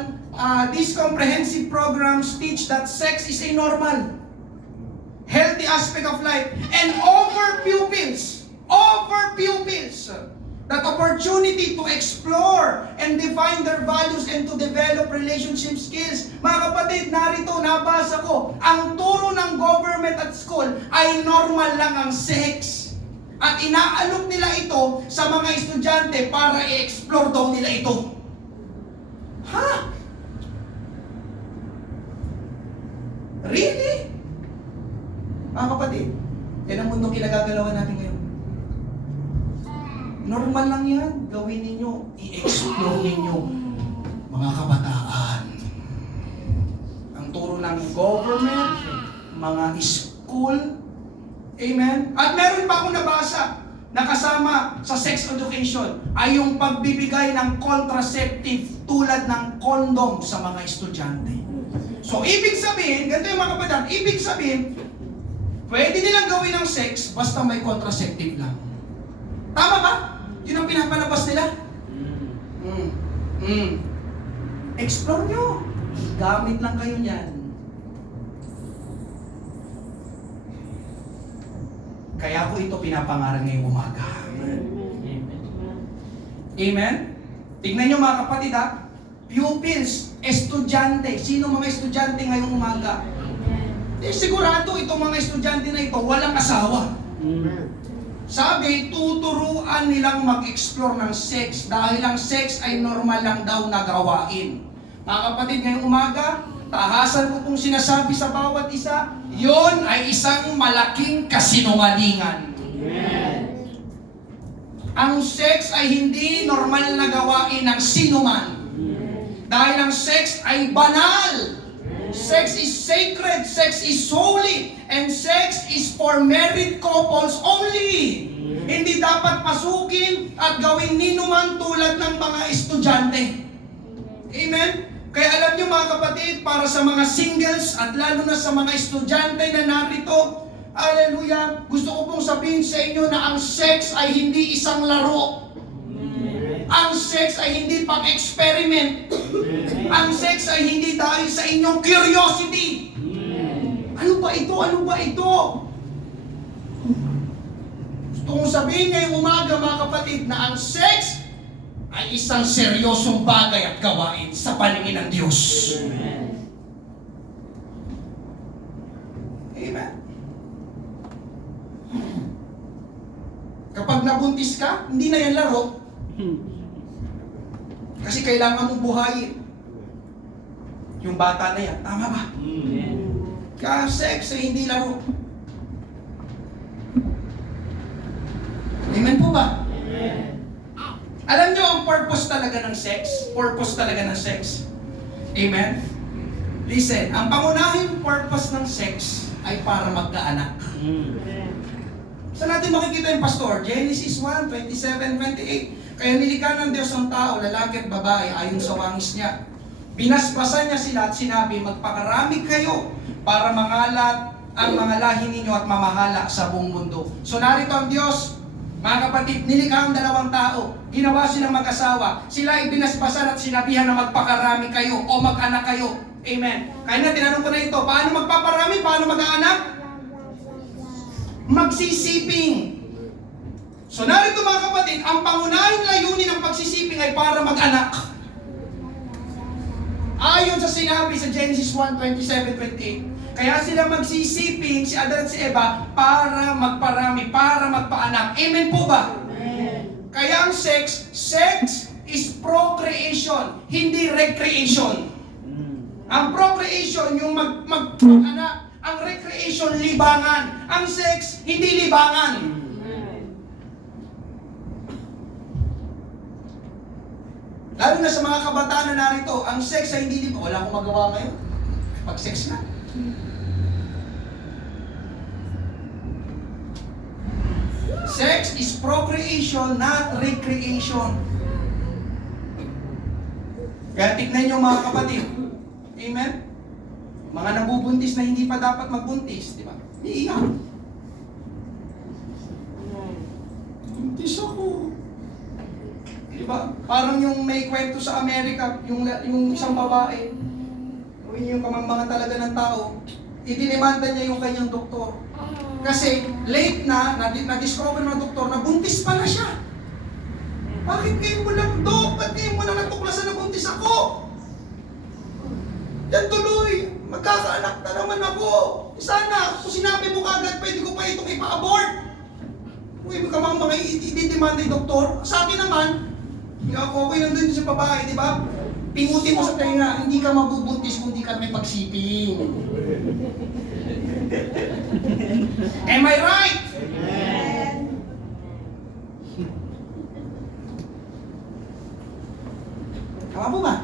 These comprehensive programs teach that sex is a normal, healthy aspect of life and offer pupils that opportunity to explore and define their values and to develop relationship skills. Mga kapatid, narito, nabasa ko, ang turo ng government at school ay normal lang ang sex. At inaalok nila ito sa mga estudyante para i-explore daw nila ito. Ha? Really? Mga kapatid, yan ang mundo kinagagalawan natin ngayon. Normal lang yan. Gawin ninyo. I-explore ninyo. Mga kabataan. Ang turo ng government, mga school. Amen? At meron pa akong nabasa na kasama sa sex education ay yung pagbibigay ng contraceptive tulad ng condom sa mga estudyante. So, ibig sabihin, ganito yung mga kapatid, ibig sabihin, pwede nilang gawin ng sex basta may contraceptive lang. Tama ba? Yun ang pinapalabas nila. Explore nyo. Gamit lang kayo niyan. Kaya ko ito pinapangaral ngayong umaga. Amen? Tignan nyo mga kapatid ha. Pupils, estudyante. Sino mga estudyante ngayong umaga? Sigurado itong mga estudyante na ito walang asawa. Sabi, tuturuan nilang mag-explore ng sex dahil ang sex ay normal lang daw na gawain. Mga kapatid, ngayong umaga, tahasan ko kung sinasabi sa bawat isa, yon ay isang malaking kasinungalingan. Ang sex ay hindi normal na gawain ng sinuman. Dahil ang sex ay banal. Sex is sacred, sex is holy, and sex is for married couples only. Hindi dapat pasukin at gawin ninuman tulad ng mga estudyante. Amen? Kaya alam niyo mga kapatid, para sa mga singles at lalo na sa mga estudyante na narito, hallelujah, gusto ko pong sabihin sa inyo na ang sex ay hindi isang laro. Ang sex ay hindi pang-experiment. Ang sex ay hindi dahil sa inyong curiosity. Ano ba ito? Ano ba ito? Gusto kong sabihin ngayong umaga mga kapatid na ang sex ay isang seryosong bagay at gawain sa paningin ng Diyos. Amen. Kapag nabuntis ka, hindi na yan laro. Kasi kailangan mong buhayin yung bata na yan. Tama ba? Kaya sex ay hindi laro. Amen po ba? Alam niyo ang purpose talaga ng sex? Purpose talaga ng sex. Amen? Listen, ang pangunahing purpose ng sex ay para magkaanak. Saan natin makikita yung pastor? Genesis 1, 27, 28. Kaya nilikha ng Diyos ang tao, lalaki at babae, ayon sa wangis niya. Binasbasan niya sila at sinabi, magpakarami kayo para mangalat ang mga lahi ninyo at mamahala sa buong mundo. So narito ang Diyos, mga kapatid, nilikha ang dalawang tao. Ginawa silang mag-asawa. Sila ay binasbasan at sinabihan na magpakarami kayo o mag-anak kayo. Amen. Kaya na tinanong ko na ito, paano magpaparami? Paano mag-anak? Magsisiping. So narito mga kapatid, ang pangunahing layunin ng pagsisiping ay para mag-anak. Ayon sa sinabi sa Genesis 1, 27, 28. Kaya sila magsisiping, si Adan at si Eva, para magparami, para magpaanak. Amen po ba? Amen. Kaya ang sex is procreation, hindi recreation. Ang procreation, yung mag-anak. Ang recreation, libangan. Ang sex, hindi libangan. Lalo na sa mga kabataan na narito, ang sex ay hindi libangan. Wala akong magawa ngayon. Pag-sex na. Sex is procreation, not recreation. Kaya tignan nyo mga kapatid. Amen? Mga nabubuntis na hindi pa dapat magbuntis, di ba? Iiyak. Buntis ako. Di ba? Parang yung may kwento sa Amerika, yung isang babae, yung kamambangan talaga ng tao, idinimanda niya yung kanyang doktor. Kasi late na-discover ng doktor na buntis pa na siya. Bakit ngayon mo lang, Dok? Ba't ngayon mo lang natuklasan na buntis ako? Yan tuloy, magkakaanak na naman ako. Sana, kung sinabi mo kagad, pwede ko pa itong ipa-abort. Uy, kamang mga ididimanda yung doktor. Sa akin naman, okay nandun sa babae, di ba? Pingutin mo sa tenga, hindi ka mabubuntis kung di ka may pagsiping. Am I right? Amen. Tama po ba?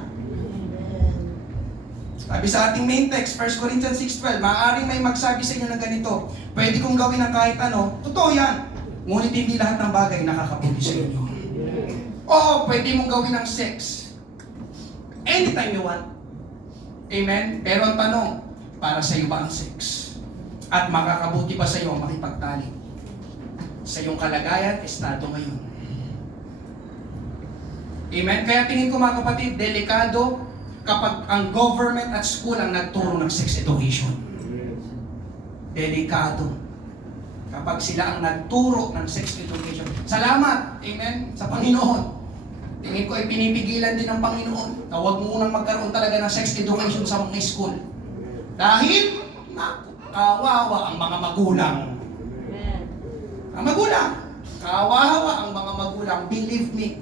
Sabi sa ating main text, 1 Corinthians 6:12, maaaring may magsabi sa inyo ng ganito, pwede kong gawin ang kahit ano. Totoo yan. Ngunit hindi lahat ng bagay nakakabuti sa inyo. Oo, pwede mong gawin ang sex. Anytime you want. Amen? Pero ang tanong, para sa iyo ba ang sex? At makakabuti pa sa iyo ang makipagtalik sa iyong kalagayan, estado ngayon. Amen? Kaya tingin ko mga kapatid, delikado kapag ang government at school ang nagturo ng sex education. Delikado. Kapag sila ang nagturo ng sex education. Salamat, amen, sa Panginoon. Tingin ko ay pinipigilan din ng Panginoon na huwag munang magkaroon talaga ng sex education sa mga school. Dahil, kawawa ang mga magulang. Ang magulang, kawawa ang mga magulang, believe me.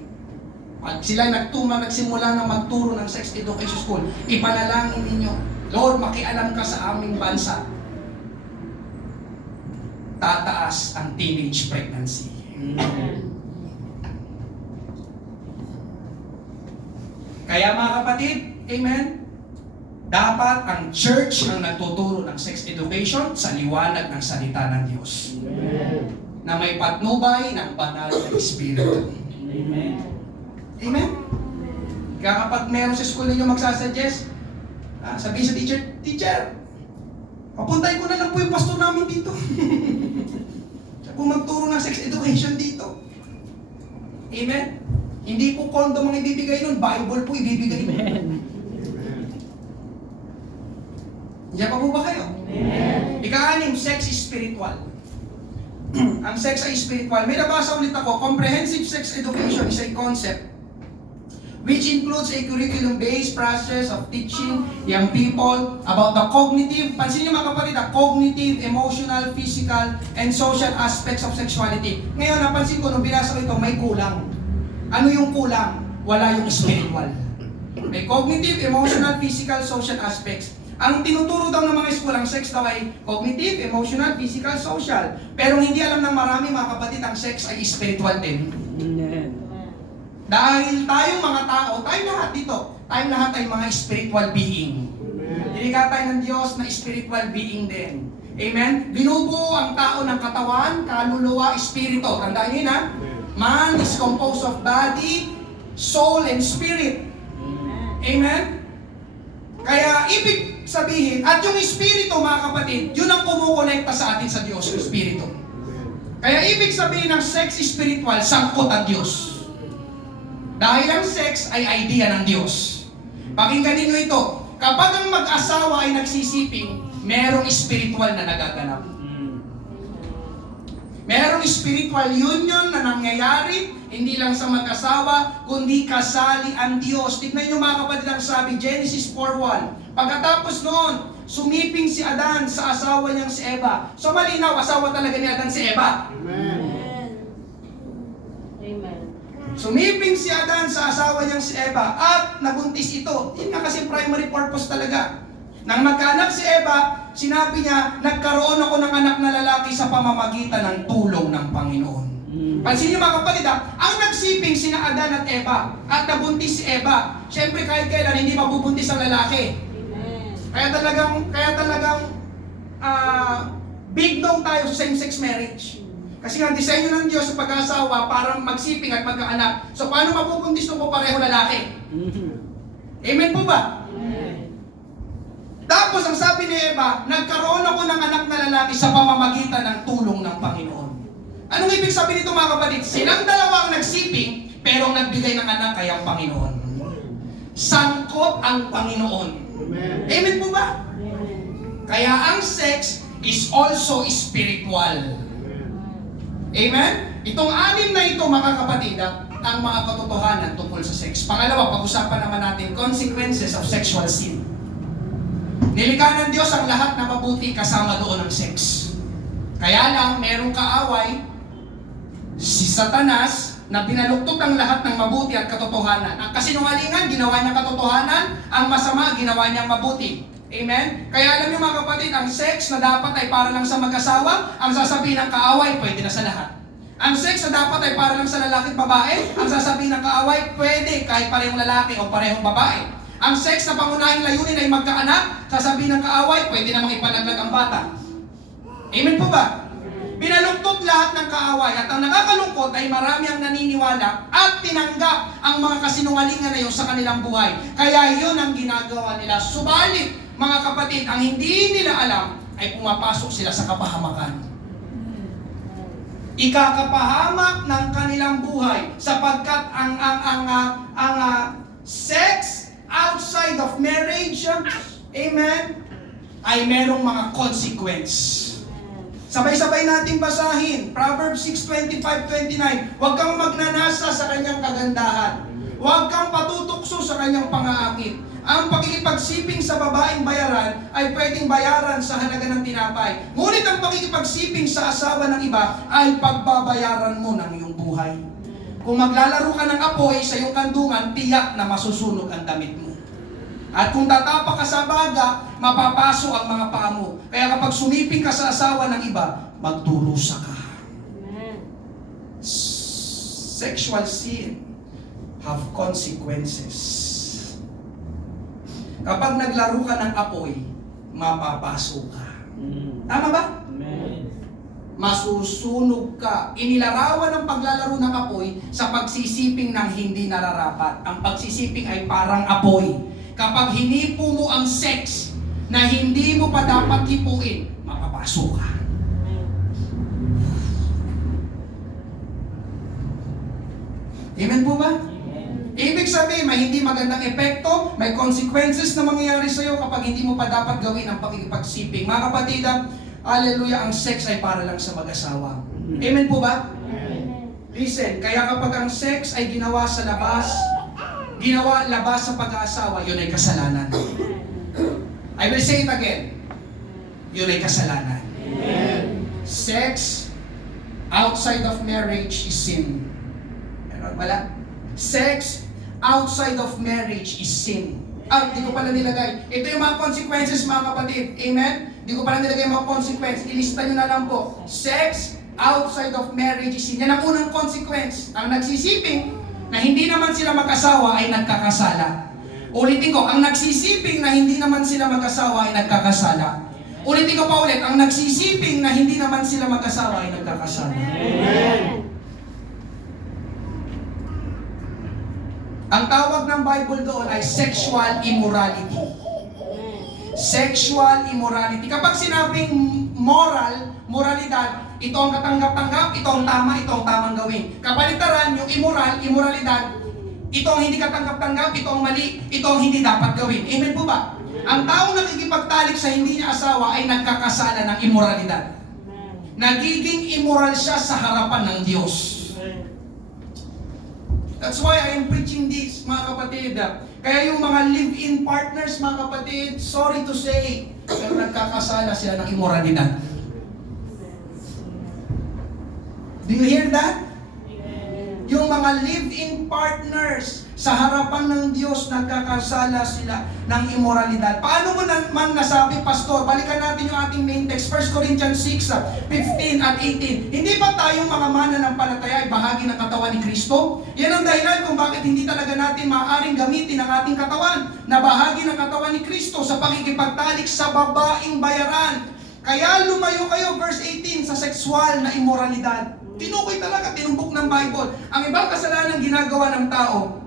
Pag sila nagsimula na magturo ng sex education school, ipanalangin ninyo, Lord, makialam ka sa aming bansa. Tataas ang teenage pregnancy. Kaya mga kapatid, amen, dapat ang church ang nagtuturo ng sex education sa liwanag ng salita ng Diyos. Amen. Na may patnubay ng banal na Espiritu. Amen. Amen? Kaya kapag meron sa school ninyo magsasuggest, sabihin sa teacher, Teacher, papuntay ko na lang po yung pastor namin dito. Siya po magturo ng sex education dito. Amen? Hindi po condom ang ibibigay nun, Bible po ibibigay nun. Diyan pa po ba kayo? Ika-anim, sex is spiritual. Ang sex ay spiritual. May nabasa ulit ako, comprehensive sex education is a concept which includes a curriculum-based process of teaching young people about the cognitive, pansin niyo mga kapatid, cognitive, emotional, physical, and social aspects of sexuality. Ngayon, napansin ko, nung binasa ko ito, may kulang. Ano yung kulang? Wala yung spiritual. May cognitive, emotional, physical, social aspects. Ang tinuturo daw ng mga eskulang sex daw ay cognitive, emotional, physical, social. Pero hindi alam ng marami mga kapatid, ang sex ay spiritual din. Dahil tayong mga tao, tayong lahat dito, tayong lahat ay mga spiritual being. Dinikha tayo ng Diyos na spiritual being din. Amen? Binubuo ang tao ng katawan, kaluluwa, espiritu. Tandaan niyo na, man is composed of body, soul, and spirit. Amen? Kaya ibig sabihin, at yung espiritu mga kapatid, yun ang kumukonekta sa atin sa Diyos, yung espiritu. Kaya ibig sabihin ng sex spiritual, sangkot ang Diyos. Dahil ang sex ay idea ng Diyos. Pakinggan ninyo ito, kapag ang mag-asawa ay nagsisiping, merong spiritual na nagaganap. Merong spiritual union na nangyayari, hindi lang sa mag-asawa, kundi kasali ang Diyos. Tignan nyo mga kapatid ang sabi, Genesis 4:1. Pagkatapos noon, sumiping si Adan sa asawa niyang si Eva. So malinaw, asawa talaga ni Adan si Eva. Amen. Sumiping si Adan sa asawa niyang si Eva at nabuntis ito. Yun nga kasi primary purpose talaga. Nang magkaanak si Eva, sinabi niya, nagkaroon ako ng anak na lalaki sa pamamagitan ng tulong ng Panginoon. Pansin niyo mga kapatid, ang nagsiping sina Adan at Eva at nabuntis si Eva, syempre kahit kailan hindi mabubuntis ang lalaki. Kaya talagang big no tayo sa same-sex marriage. Kasi nga, disenyo ng Diyos sa pag-asawa para magsiping at magkaanak. So, paano mapubuntis nung po pareho lalaki? Amen po ba? Tapos, ang sabi ni Eva, nagkaroon ako ng anak na lalaki sa pamamagitan ng tulong ng Panginoon. Anong ibig sabihin nito mga kapatid? Silang dalawang nagsiping, pero nagbigay ng anak kay ang Panginoon. Sangkot ang Panginoon. Amen po ba? Kaya ang sex is also spiritual. Amen? Itong anim na ito, mga kapatid, ang mga katotohanan tungkol sa sex. Pangalawa, pag-usapan naman natin, consequences of sexual sin. Nilikha ng Diyos ang lahat na mabuti kasama doon ang sex. Kaya lang, merong kaaway, si Satanas, na binaluktot ang lahat ng mabuti at katotohanan. Ang kasinungalingan, ginawa niya katotohanan, ang masama, ginawa niya mabuti. Amen? Kaya alam niyo mga kapatid, ang sex na dapat ay para lang sa mag-asawa, ang sasabihin ng kaaway, pwede na sa lahat. Ang sex na dapat ay para lang sa lalaki at babae, ang sasabihin ng kaaway, pwede kahit parehong lalaki o parehong babae. Ang sex na pangunahing layunin ay magkaanak, sasabihin ng kaaway, pwede namang ipanaglag ang bata. Amen po ba? Pinaluktot lahat ng kaaway at ang nakakalungkot ay marami ang naniniwala at tinanggap ang mga kasinungalingan na yun sa kanilang buhay. Kaya yun ang ginagawa nila. Subalit, mga kapatid, ang hindi nila alam ay pumapasok sila sa kapahamakan. Ikakapahamak ng kanilang buhay sapagkat ang sex outside of marriage, amen, ay merong mga consequence. Sabay-sabay nating basahin. Proverbs 6:25-29. Huwag kang magnanasa sa kanyang kagandahan. Huwag kang patutukso sa kanyang pang-aakit. Ang pakikipagsiping sa babaeng bayaran ay pwedeng bayaran sa halaga ng tinapay. Ngunit ang pakikipagsiping sa asawa ng iba ay pagbabayaran mo ng iyong buhay. Kung maglalaro ka ng apoy sa iyong kandungan, tiyak na masusunog ang damit mo. At kung tatapak ka sa baga, mapapaso ang mga paa mo. Kaya kapag sumiping ka sa asawa ng iba, magdurusa ka. Sexual sin have consequences. Kapag naglaro ka ng apoy, mapapaso ka. Tama ba? masusunog ka. Inilarawan ng paglalaro ng apoy sa pagsisiping ng hindi nararapat. Ang pagsisiping ay parang apoy. Kapag hinipo mo ang sex na hindi mo pa dapat hipuin, mapapasok ka. Amen po ba? Ibig sabihin, may hindi magandang epekto, may consequences na mangyayari sa iyo kapag hindi mo pa dapat gawin ang pakikipagsiping. Mga kapatid, hallelujah, ang sex ay para lang sa mag-asawa. Amen po ba? Listen, kaya kapag ang sex ay ginawa sa labas, ginawa labas sa pag-aasawa, yun ay kasalanan. I will say it again. Yun ay kasalanan. Sex outside of marriage is sin. Meron pala? Sex outside of marriage is sin. Di ko pala nilagay. Ito yung mga consequences, mga kapatid. Amen? Di ko pala nilagay yung mga consequences. Ilista nyo na lang po. Sex outside of marriage is sin. Yan ang unang consequence. Ang nagsisiping na hindi naman sila mag-asawa ay nagkakasala. Ulitin ko, ang nagsisiping na hindi naman sila mag-asawa ay nagkakasala. Ulitin ko pa ulit, ang nagsisiping na hindi naman sila mag-asawa ay nagkakasala. Amen. Ang tawag ng Bible doon ay sexual immorality. Sexual immorality. Kapag sinabing moralidad, ito ang katanggap-tanggap, ito ang tama, ito ang tamang gawin. Kapaligtaran, yung immoralidad, ito ang hindi katanggap-tanggap, ito ang mali, ito ang hindi dapat gawin. Amen po ba? Ang taong nakikipagtalik sa hindi niya asawa ay nagkakasala ng immoralidad. Nagiging immoral siya sa harapan ng Diyos. That's why I am preaching this, mga kapatid. Kaya yung mga live-in partners, mga kapatid, sorry to say, pero nagkakasala sila ng immoralidad. Do you hear that? Yung mga live-in partners, sa harapan ng Diyos, nagkakasala sila ng immoralidad. Paano mo man nasabi, Pastor? Balikan natin yung ating main text, 1 Corinthians 6, 15 at 18. Hindi ba tayong mga mananampalataya ay bahagi ng katawan ni Kristo? Yan ang dahilan kung bakit hindi talaga natin maaaring gamitin ang ating katawan na bahagi ng katawan ni Kristo sa pakikipagtalik sa babaeng bayaran. Kaya lumayo kayo, verse 18, sa sexual na immoralidad. Tinukoy talaga, tinumbok ng Bible. Ang ibang kasalanan ginagawa ng tao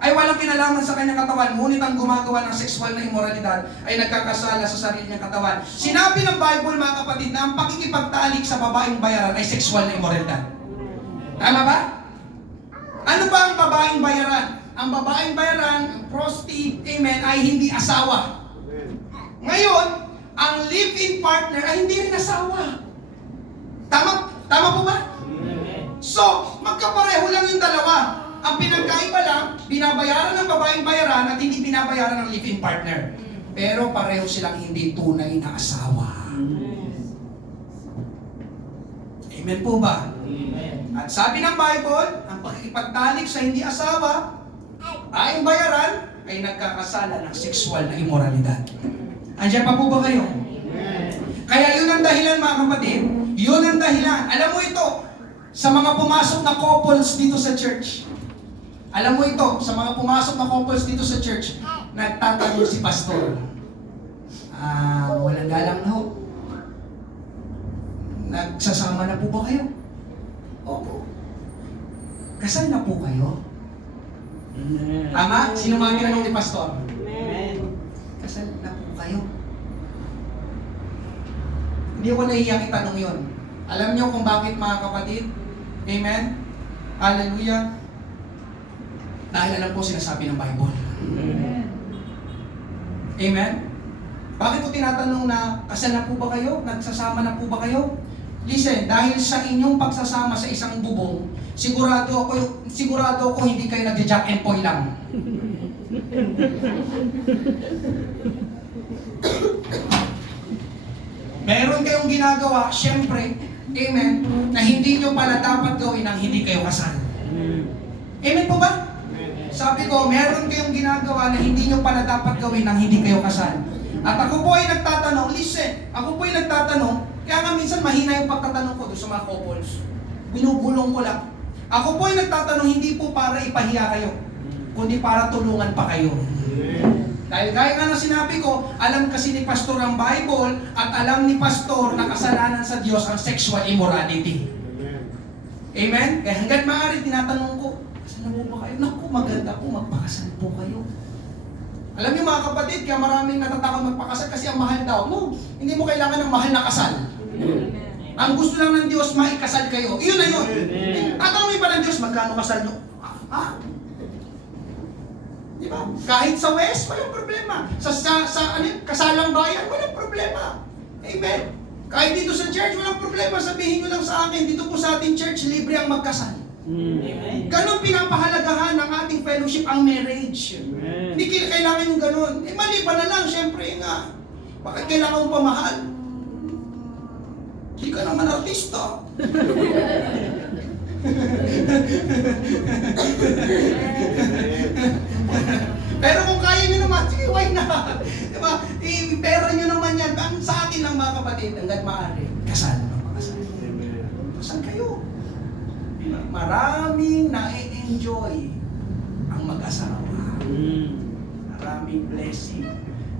ay walang kinalaman sa kanyang katawan, ngunit ang gumagawa ng sexual na immoralidad ay nagkakasala sa sarili niyang katawan. Sinabi ng Bible, mga kapatid, na ang pakikipagtalik sa babaeng bayaran ay sexual na immoralidad. Tama ba? Ano ba ang babaeng bayaran? Ang babaeng bayaran, ang prostitute, amen, ay hindi asawa. Ngayon, ang live-in partner ay hindi rin asawa. Tama po ba? So, magkapareho lang yung dalawa. Ang pinagkaiba lang, binabayaran ng babaeng bayaran at hindi binabayaran ng live-in partner. Pero pareho silang hindi tunay na asawa. Amen po ba? Amen. At sabi ng Bible, ang pakikipagtalik sa hindi asawa, ay bayaran, ay nagkakasala ng sexual na immoralidad. Andiyan pa po ba kayo? Kaya yun ang dahilan, mga kapatid. Yun ang dahilan. Alam mo ito, sa mga pumasok na couples dito sa church. Alam mo ito, sa mga pumasok na couples dito sa church, nagtatanong si pastor, walang galang na ho. Nagsasama na po ba kayo? Opo. Kasal na po kayo? Tama? Sino mga tinanong ni pastor? Kasal na po kayo? Hindi ko nahihiyang itanong yun. Alam niyo kung bakit, mga kapatid? Amen? Hallelujah. Dahil alam po sinasabi ng Bible. Amen? Bakit ko tinatanong na kasal na po ba kayo? Nagsasama na po ba kayo? Listen, dahil sa inyong pagsasama sa isang bubong, sigurado ako hindi kayo nagja-jack and poy lang. Meron kayong ginagawa, syempre, amen, na hindi nyo pala dapat gawin ang hindi kayo kasal. Amen po ba? Sabi ko, meron kayong ginagawa na hindi nyo pala dapat gawin ang hindi kayo kasal. At ako po ay nagtatanong, listen, ako po ay nagtatanong, kaya nga minsan mahina yung pagtatanong ko doon sa mga couples. Binubulong ko lang. Ako po ay nagtatanong, hindi po para ipahiya kayo, kundi para tulungan pa kayo. Dahil gaya nga ng sinabi ko, alam kasi ni Pastor ang Bible at alam ni Pastor na kasalanan sa Diyos ang sexual immorality. Amen? Kaya hanggat maaari, tinatanong ko, kasal na po ba kayo? Naku, maganda po, magpakasal po kayo. Alam niyo mga kapatid, kaya maraming natatakot magpakasal kasi ang mahal daw. No, hindi mo kailangan ng mahal na kasal. Ang gusto lang ng Diyos, maikasal kayo. Iyon na yun. Tatanungin pa ng Diyos, magkano kasal nyo? Di ba? Kahit sa West, walang problema. Sa kasalang bayan, walang problema. Amen. Kahit dito sa church, walang problema. Sabihin nyo lang sa akin, dito po sa ating church, libre ang magkasal. Ganon pinapahalagahan ng ating fellowship ang marriage. Hindi kailangan yung ganon. Mali pa na lang, syempre nga. Bakit kailangan mong pamahal? Hindi ka naman artista. Pero kung kaya nyo naman, sige, why not? Diba? Pera nyo naman yan. Ang sa atin lang mga kapatid, hanggat maaari, kasal na pakasal. Kasal kayo. Diba? Maraming na-enjoy ang mag-asawa. Maraming blessing.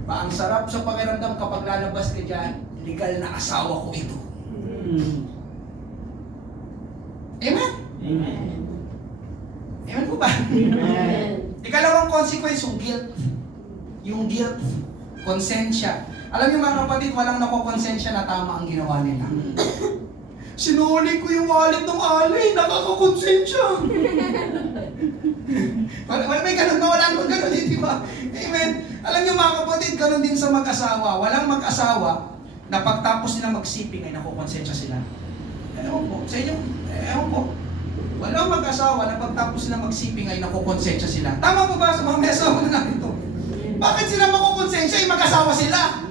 Ang sarap sa pakiramdam kapag lalabas ka dyan, legal na asawa ko ito. Amen? Amen. Amen po ba? Amen. Ikalawang consequence, yung guilt. Yung guilt, konsensya. Alam niyo mga kapatid, walang nakokonsensya na tama ang ginawa nila. Sinuli ko yung wallet ng alay, nakakakonsensya. May ganun ba? Wala naman ganun, di ba? Amen. Alam niyo mga kapatid, ganun din sa mag-asawa. Walang mag-asawa na pagtapos nila magsiping ay nakukonsensya sila. Ewan po, sa inyo, ewan po. Walang mag-asawa na pagtapos nila magsiping ay nakukonsensya sila. Tama po ba sa mga may asawa na natin ito? Bakit sila makukonsensya ay mag-asawa sila?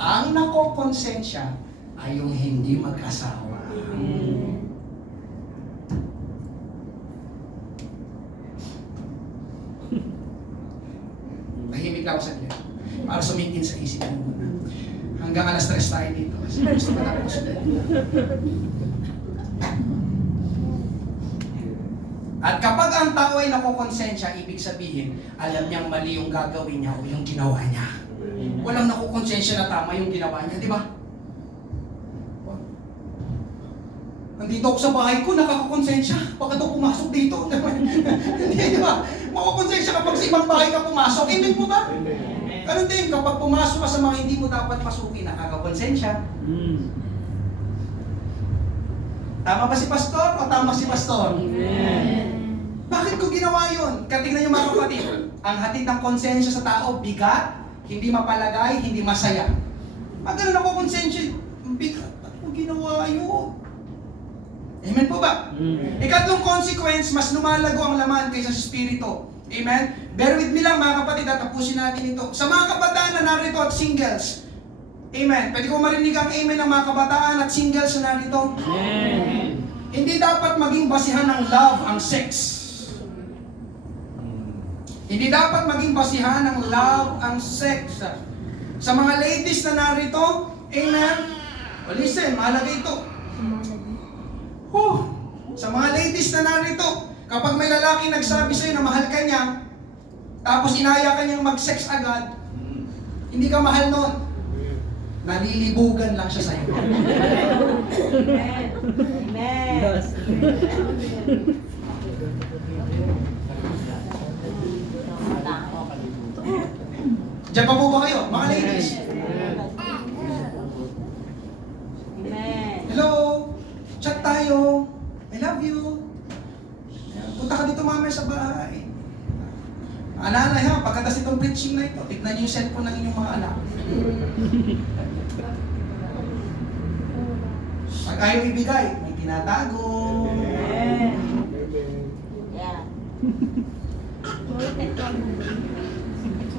Ang nakukonsensya ay yung hindi mag-asawa. Tahimik lang ako sa inyo. Para sumikin sa isip mo muna. Hanggang alas 3 tayo dito. Kasi gusto ko tapos. At kapag ang tao ay nakukonsensya, ibig sabihin, alam niyang mali yung gagawin niya o yung ginawa niya. Walang nakukonsensya na tama yung ginawa niya, di ba? Nandito ako sa bahay ko, nakakakonsensya. Bakit ako pumasok dito? Hindi, di ba? Makukonsensya kapag sa ibang bahay ka pumasok. Amen po ba? Ganun din, kapag pumasok ka sa mga hindi mo dapat pasukin, nakakakonsensya. Tama ba si Pastor o tama si Pastor? Amen. Bakit ko ginawa yun? Katignan niyo mga kapatid, ang hatid ng konsensya sa tao, bigat, hindi mapalagay, hindi masaya. Pag ganun ako konsensya, bigat, bakit ko ginawa yun? Amen po ba? Ikatlong consequence, mas lumalago ang laman kaysa sa spirito. Amen? Bear with me lang mga kapatid, at tapusin natin ito. Sa mga kabataan na narito at singles, amen. Pwede ko marinig ang amen ng mga kabataan at singles na narito? Amen. Hindi dapat maging basihan ng love ang sex. Hindi dapat maging basihan ng love ang sex. Sa mga ladies na narito, amen? O listen, mahalaga ito. Sa mga ladies na narito, kapag may lalaki nagsabi sa'yo na mahal ka niya, tapos inaya ka niyang mag-sex agad, hindi ka mahal nun. Nalilibugan lang siya sa'yo. Amen. Yes. Diyan pa po ba kayo, mga ladies? Amen. Hello? Chat tayo. I love you. Punta ka dito mamaya sa bahay. Nanay ha, pagkatas itong preaching na ito, tignan niyo yung cellphone ng inyong mga anak. Pag ayaw ibigay, may tinatago. Amen. Yeah.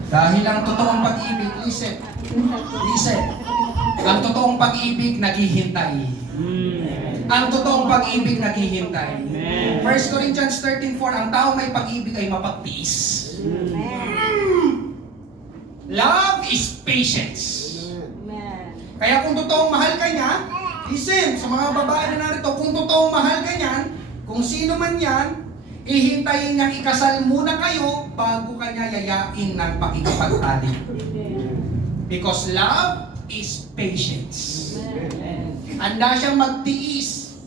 Dahil ang totoong pag-ibig, listen. Ang totoong pag-ibig naghihintay. Ang totoong pag-ibig naghihintay. 1 Corinthians 13:4, ang tao may pag-ibig ay mapagtiis. Love is patience. Amen. Kaya kung totoong mahal ka niya, listen, sa mga babae na narito, kung totoong mahal ka niyan, kung sino man yan, Hihintayin niyang ikasal muna kayo bago kanya yayain ng pakikipagtalik. Because love is patience. Handa siyang magtiis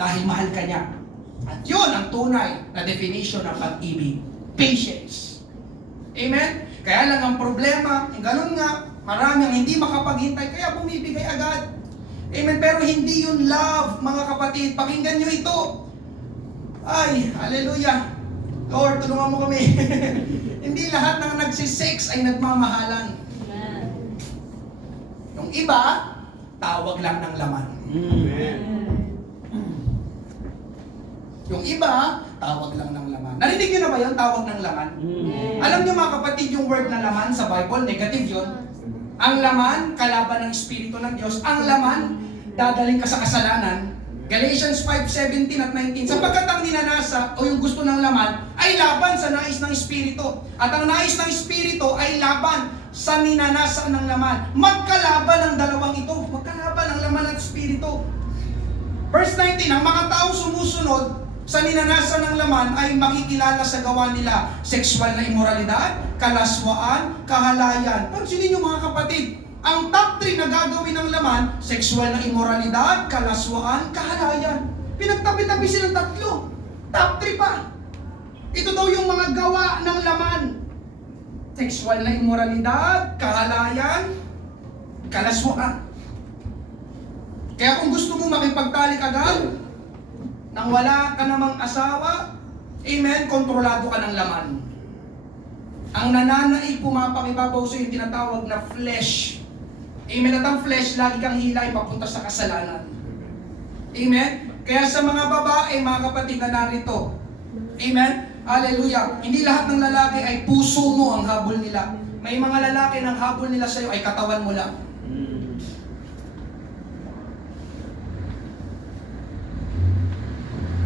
dahil mahal ka niya. At yun ang tunay na definition ng pag-ibig. Patience. Amen? Kaya lang ang problema, yung ganun nga, marami ang hindi makapaghintay, kaya bumibigay agad. Amen? Pero hindi yun love, mga kapatid. Pakinggan nyo ito. Ay, hallelujah. Lord, tulungan mo kami. Hindi lahat ng nagsisex ay nagmamahalan. Yung iba, tawag lang ng laman. Yung iba, tawag lang ng laman. Narinig niyo na ba yun, tawag ng laman? Alam niyo mga kapatid, yung word na laman sa Bible, negative yun. Ang laman, kalaban ng Espiritu ng Diyos. Ang laman, dadaling ka sa kasalanan. Galatians 5:17 at 19, sapagkat ang ninanasa o yung gusto ng laman ay laban sa nais ng Espiritu. At ang nais ng Espiritu ay laban sa ninanasa ng laman. Magkalaban ang dalawang ito. Magkalaban ang laman at Espiritu. Verse 19, ang mga taong sumusunod sa ninanasa ng laman ay makikilala sa gawa nila. Sexual na immoralidad, kalaswaan, kahalayan. Pansinin niyo mga kapatid, ang top 3 na gagawin ng laman, sexual na immoralidad, kalaswaan, kahalayan. Pinagtabi-tabi silang tatlo. Top 3 pa. Ito daw yung mga gawa ng laman. Sexual na immoralidad, kahalayan, kalaswaan. Kaya kung gusto mo makipagtalik agad, nang wala ka namang asawa, amen, kontrolado ka ng laman. Ang nananaig pumapakibabaw sa yung tinatawag na flesh. Amen, at ang flesh, lagi kang hilay papunta sa kasalanan. Amen? Kaya sa mga babae, mga kapatid na narito, amen? Hallelujah. Hindi lahat ng lalaki ay puso mo ang habol nila. May mga lalaki ng habol nila sa iyo ay katawan mo lang.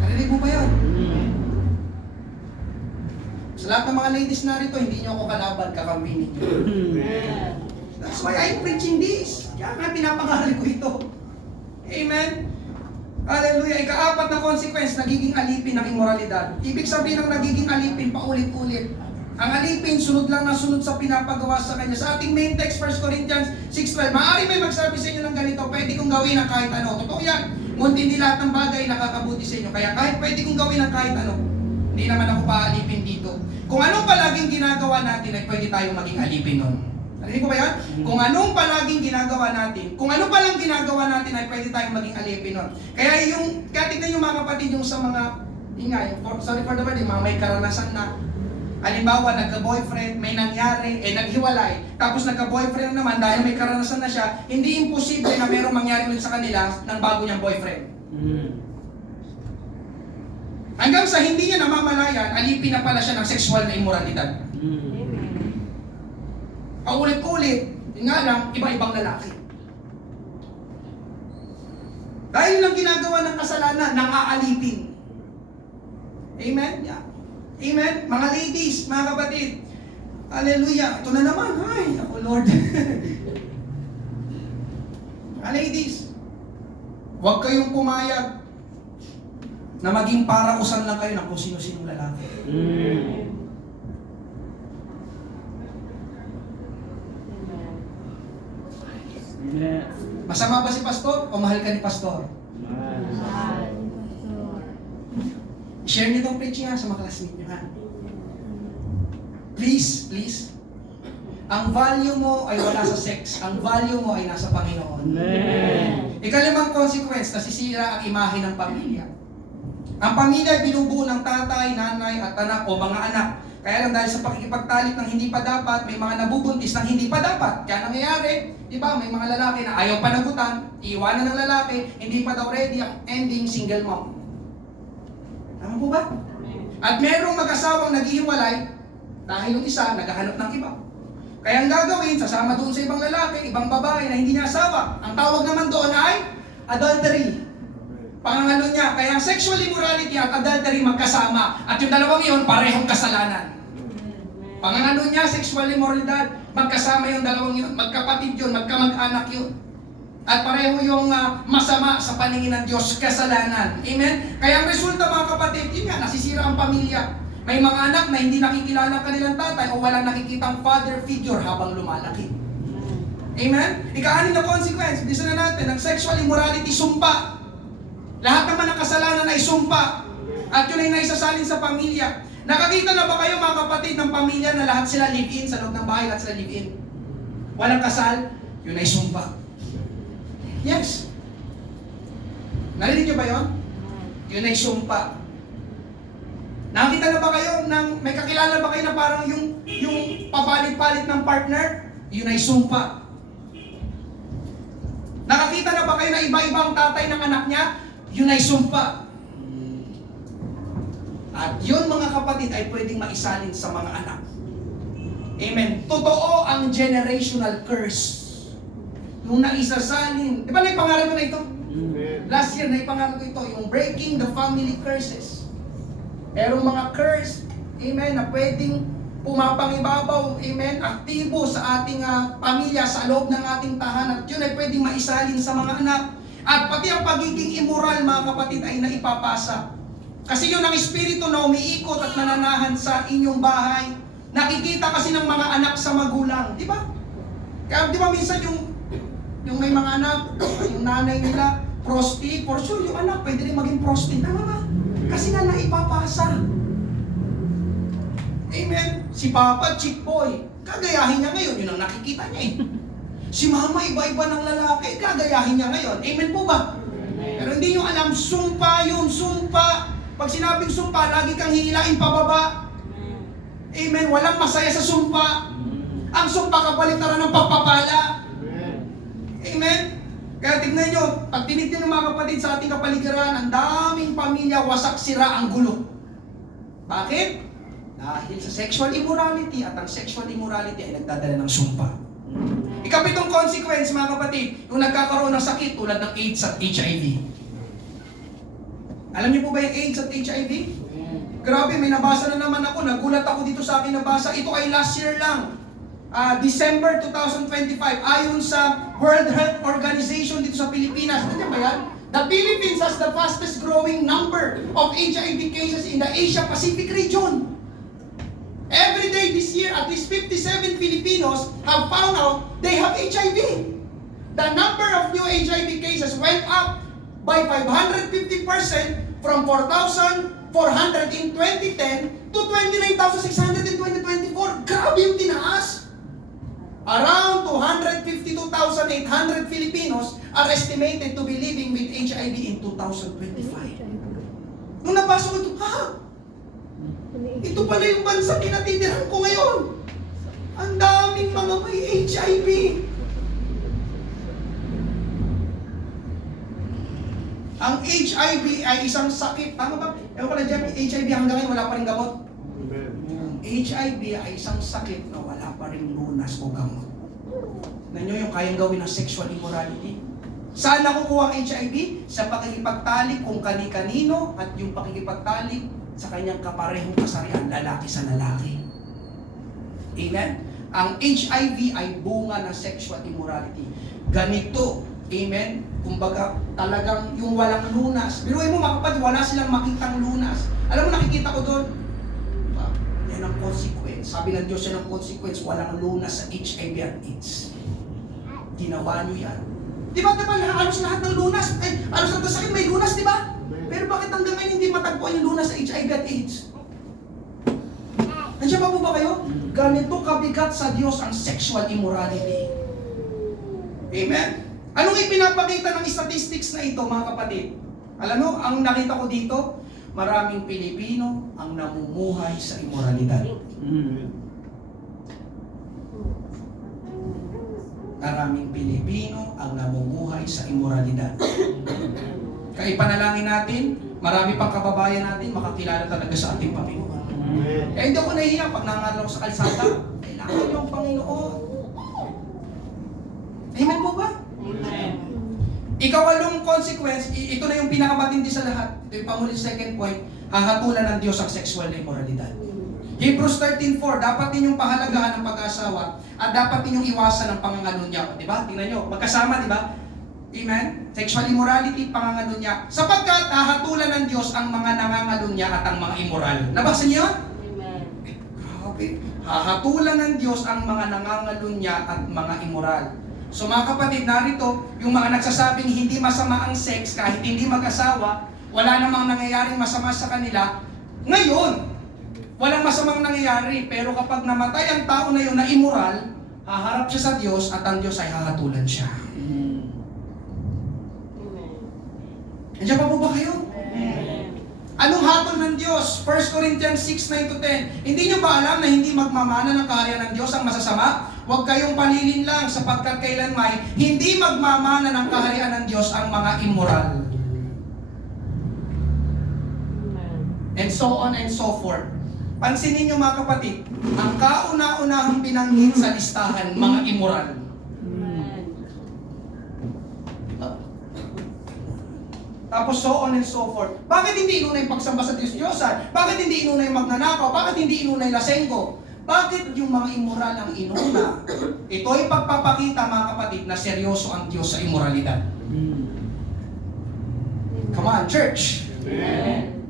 Narinig mo ba yan? Sa lahat ng mga ladies narito, hindi niyo ako kalaban, kakambinin niyo. That's why I'm preaching this. Kaya nga pinapangaral ko ito. Amen? Hallelujah. Ika-apat na consequence, nagiging alipin ng immoralidad. Ibig sabihin ng nagiging alipin, paulit-ulit. Ang alipin, sunod lang na sunod sa pinapagawa sa kanya. Sa ating main text, 1 Corinthians 6:12, maaari may magsabi sa inyo ng ganito, pwede kong gawin ang kahit ano. Totoo yan. Ngunit hindi lahat ng bagay nakakabuti sa inyo. Kaya kahit pwede kong gawin ang kahit ano, hindi naman ako paalipin dito. Kung anong palaging ginagawa natin, ay pwede tayong maging alipin nun. Narinig ko ba yan? Kung anong palaging ginagawa natin, kung ano palang ginagawa natin ay pwede tayong maging alipin nun. Kaya tignan yung mga kapatid yung sa mga, sorry for the word, mga may karanasan na, halimbawa nagka-boyfriend, may nangyari, naghiwalay, tapos nagka-boyfriend naman dahil may karanasan na siya, hindi imposible na mayroong mangyari ulit sa kanila ng bago niyang boyfriend. Hanggang sa hindi niya namamalayan, alipin na pala siya ng sexual na immoralidad. Paulit-ulit, yun nga lang, iba-ibang lalaki. Dahil lang ginagawa ng kasalanan, nang aalipin. Amen? Yeah. Amen? Mga ladies, mga kapatid. Hallelujah. Ito na naman. Ay, ako Lord. Mga ladies, huwag kayong pumayag na maging parausan lang kayo ng kung sino-sinong lalaki. Masama ba si pastor o mahal ka ni pastor? Share niyo itong preaching ha sa mga classmate niyo ha. Please, please. Ang value mo ay wala sa sex. Ang value mo ay nasa Panginoon. Ikalimang consequence, nasisira ang imahe ng pamilya. Ang pamilya ay binubuo ng tatay, nanay at anak o mga anak. Kaya lang dahil sa pakikipagtalik ng hindi pa dapat, may mga nabubuntis ng hindi pa dapat. Kaya nangyayari, di ba, may mga lalaki na ayaw panagutan, iiwanan ng lalaki, hindi pa daw ready, ang ending single mom. Tama po ba? At merong mag-asawang naghihiwalay dahil yung isa naghahanap ng iba. Kaya ang gagawin, sasama doon sa ibang lalaki, ibang babae na hindi niya asawa. Ang tawag naman doon ay adultery. Pangangalo niya, kaya sexual immorality at adultery magkasama. At yung dalawang iyon, parehong kasalanan. Pangangalo niya, sexual immoralidad, magkasama yung dalawang yun, magkapatid yun, magkamag-anak yun. At pareho yung masama sa paningin ng Diyos, kasalanan. Amen? Kaya ang resulta mga kapatid, yun nga, nasisira ang pamilya. May mga anak na hindi nakikilala ang kanilang tatay o walang nakikitang father figure habang lumalaki. Amen? Ika-anim na consequence, bisa na natin, ang sexual immorality, sumpa. Lahat naman ng kasalanan ay sumpa. At yun ay naisasalin sa pamilya. Nakakita na ba kayo mga kapatid ng pamilya na lahat sila live-in, sa loob ng bahay lahat sila live-in? Walang kasal, yun ay sumpa. Yes. Narinig niyo ba yun? Yun ay sumpa. Nakakita na ba kayo ng, may kakilala ba kayo na parang yung papalit-palit ng partner? Yun ay sumpa. Nakakita na ba kayo na iba-ibang tatay ng anak niya? Yun ay sumpa. At yun mga kapatid ay pwedeng maisalin sa mga anak. Amen. Totoo ang generational curse. Nung naisasalin, di ba naipangalan ko na ito? Last year naipangalan ko ito, yung breaking the family curses. Merong mga curse, amen, na pwedeng pumapangibabaw, amen, aktibo sa ating pamilya, sa loob ng ating tahanan. At yun ay pwedeng maisalin sa mga anak. At pati ang pagiging immoral, mga kapatid, ay naipapasa. Kasi yun ang espiritu na umiikot at nananahan sa inyong bahay. Nakikita kasi ng mga anak sa magulang, di ba? Kaya di ba minsan yung may mga anak, yung nanay nila, prosti, for sure yung anak pwede rin maging prosti. Tama ba? Kasi nga naipapasa. Amen? Si Papa, chick boy, kagayahin niya ngayon, yun ang nakikita niya eh. Si Mama, iba-iba ng lalaki, kagayahin niya ngayon. Amen po ba? Pero hindi nyo alam, sumpa yun, sumpa. Pag sinabing sumpa, lagi kang hihilain pababa. Amen? Walang masaya sa sumpa. Ang sumpa kapaligtaran ng pagpapala. Amen? Kaya tignan nyo, pag tinignan ng mga kapatid sa ating kapaligiran, ang daming pamilya, wasak, sira, ang gulo. Bakit? Dahil sa sexual immorality, at ang sexual immorality ay nagdadala ng sumpa. Ikapitong consequence, mga kapatid, yung nagkakaroon ng sakit tulad ng AIDS at HIV. Alam niyo po ba yung AIDS at HIV? Grabe, may nabasa na naman ako, nagulat ako dito sa akin nabasa. Ito ay last year lang. December 2025, ayon sa World Health Organization dito sa Pilipinas. Nandiyan ba yan? The Philippines has the fastest growing number of HIV cases in the Asia-Pacific region. Every day this year, at least 57 Filipinos have found out they have HIV. The number of new HIV cases went up by 550% from 4,400 in 2010 to 29,600 in 2024. Grabe yung tinaas! Around 252,800 Filipinos are estimated to be living with HIV in 2025. Nung nabasa ko ito, ito pala yung bansa pinatitirahan ko ngayon. Ang daming mga may HIV. Ang HIV ay isang sakit. Tama ba? Ewan ko na dyan, HIV hanggang ngayon wala pa rin gamot. HIV ay isang sakit na wala pa rin lunas o gamot. Nanyo yung kayang gawin ng sexual immorality. Saan nakukuha ang HIV? Sa pakikipagtalik kung kani-kanino at yung pakikipagtalik sa kanyang kaparehong kasarian, lalaki sa lalaki. Amen? Ang HIV ay bunga ng sexual immorality. Ganito, amen? Kumbaga, talagang yung walang lunas. Biruin mo mga kapatid, wala silang makitang lunas. Alam mo, nakikita ko doon, yan ang consequence. Sabi ng Diyos, yan ang consequence. Walang lunas sa HIV at AIDS. Ginawa nyo yan. Di ba halos lahat ng lunas? Halos lahat ng sakit may lunas, di ba? Pero bakit hanggang ngayon hindi matagpuan yung lunas sa HIV at AIDS? Nandiyan pa po ba kayo? Ganito kabigat sa Diyos ang sexual immorality. Amen? Anong ipinapakita ng statistics na ito, mga kapatid? Alam mo, ang nakita ko dito, maraming Pilipino ang namumuhay sa immoralidad. Maraming Pilipino ang namumuhay sa immoralidad. Kaya ipanalangin natin, marami pang kababayan natin makakilala talaga sa ating Panginoon. Kaya hindi ako nahihiya pag nangangaral ako sa kalsada. Kailangan niyo ang Panginoon. Amen po ba? Amen. Ikawalong consequence, ito na yung pinakamatindi sa lahat. Ito yung pangulit second point, hahatulan ng Diyos ang sexual na immoralidad. Hebrews 13:4, dapat ninyong pahalagahan ng pag-asawa at dapat ninyong iwasan ang pangangalunya. Di ba? Tingnan nyo, magkasama, di ba? Amen? Sexual immorality, pangangalunya. Sapagkat hahatulan ng Diyos ang mga nangangalunya at ang mga immoral. Nabasa niyo yun? Amen. Grabe. Hahatulan ng Diyos ang mga nangangalunya at mga immoral. So mga kapatid, narito, yung mga nagsasabing hindi masama ang sex kahit hindi mag-asawa, wala namang nangyayaring masama sa kanila, ngayon, walang masamang nangyayari. Pero kapag namatay ang tao na yun na immoral, haharap siya sa Diyos at ang Diyos ay hahatulan siya. Amen. Nandiyan pa po ba kayo? Amen. Anong hatol ng Diyos? 1 Corinthians 6:9-10. Hindi nyo ba alam na hindi magmamana ng kaharian ng Diyos ang masasama? Huwag kayong palilin lang sapagkat kailanmay hindi magmamana ng kaharian ng Diyos ang mga immoral. Amen. And so on and so forth. Pansinin nyo mga kapatid, ang kauna-unahang binanggit sa listahan, mga immoral. Amen. Tapos so on and so forth. Bakit hindi inuna yung pagsamba sa Diyos-Diyosan? Bakit hindi inuna yung magnanakaw? Bakit hindi inuna yung lasenggo? Bakit yung mga immoral ang inuna? Ito ay pagpapakita mga kapatid na seryoso ang Diyos sa immoralidad. Come on, church. Amen.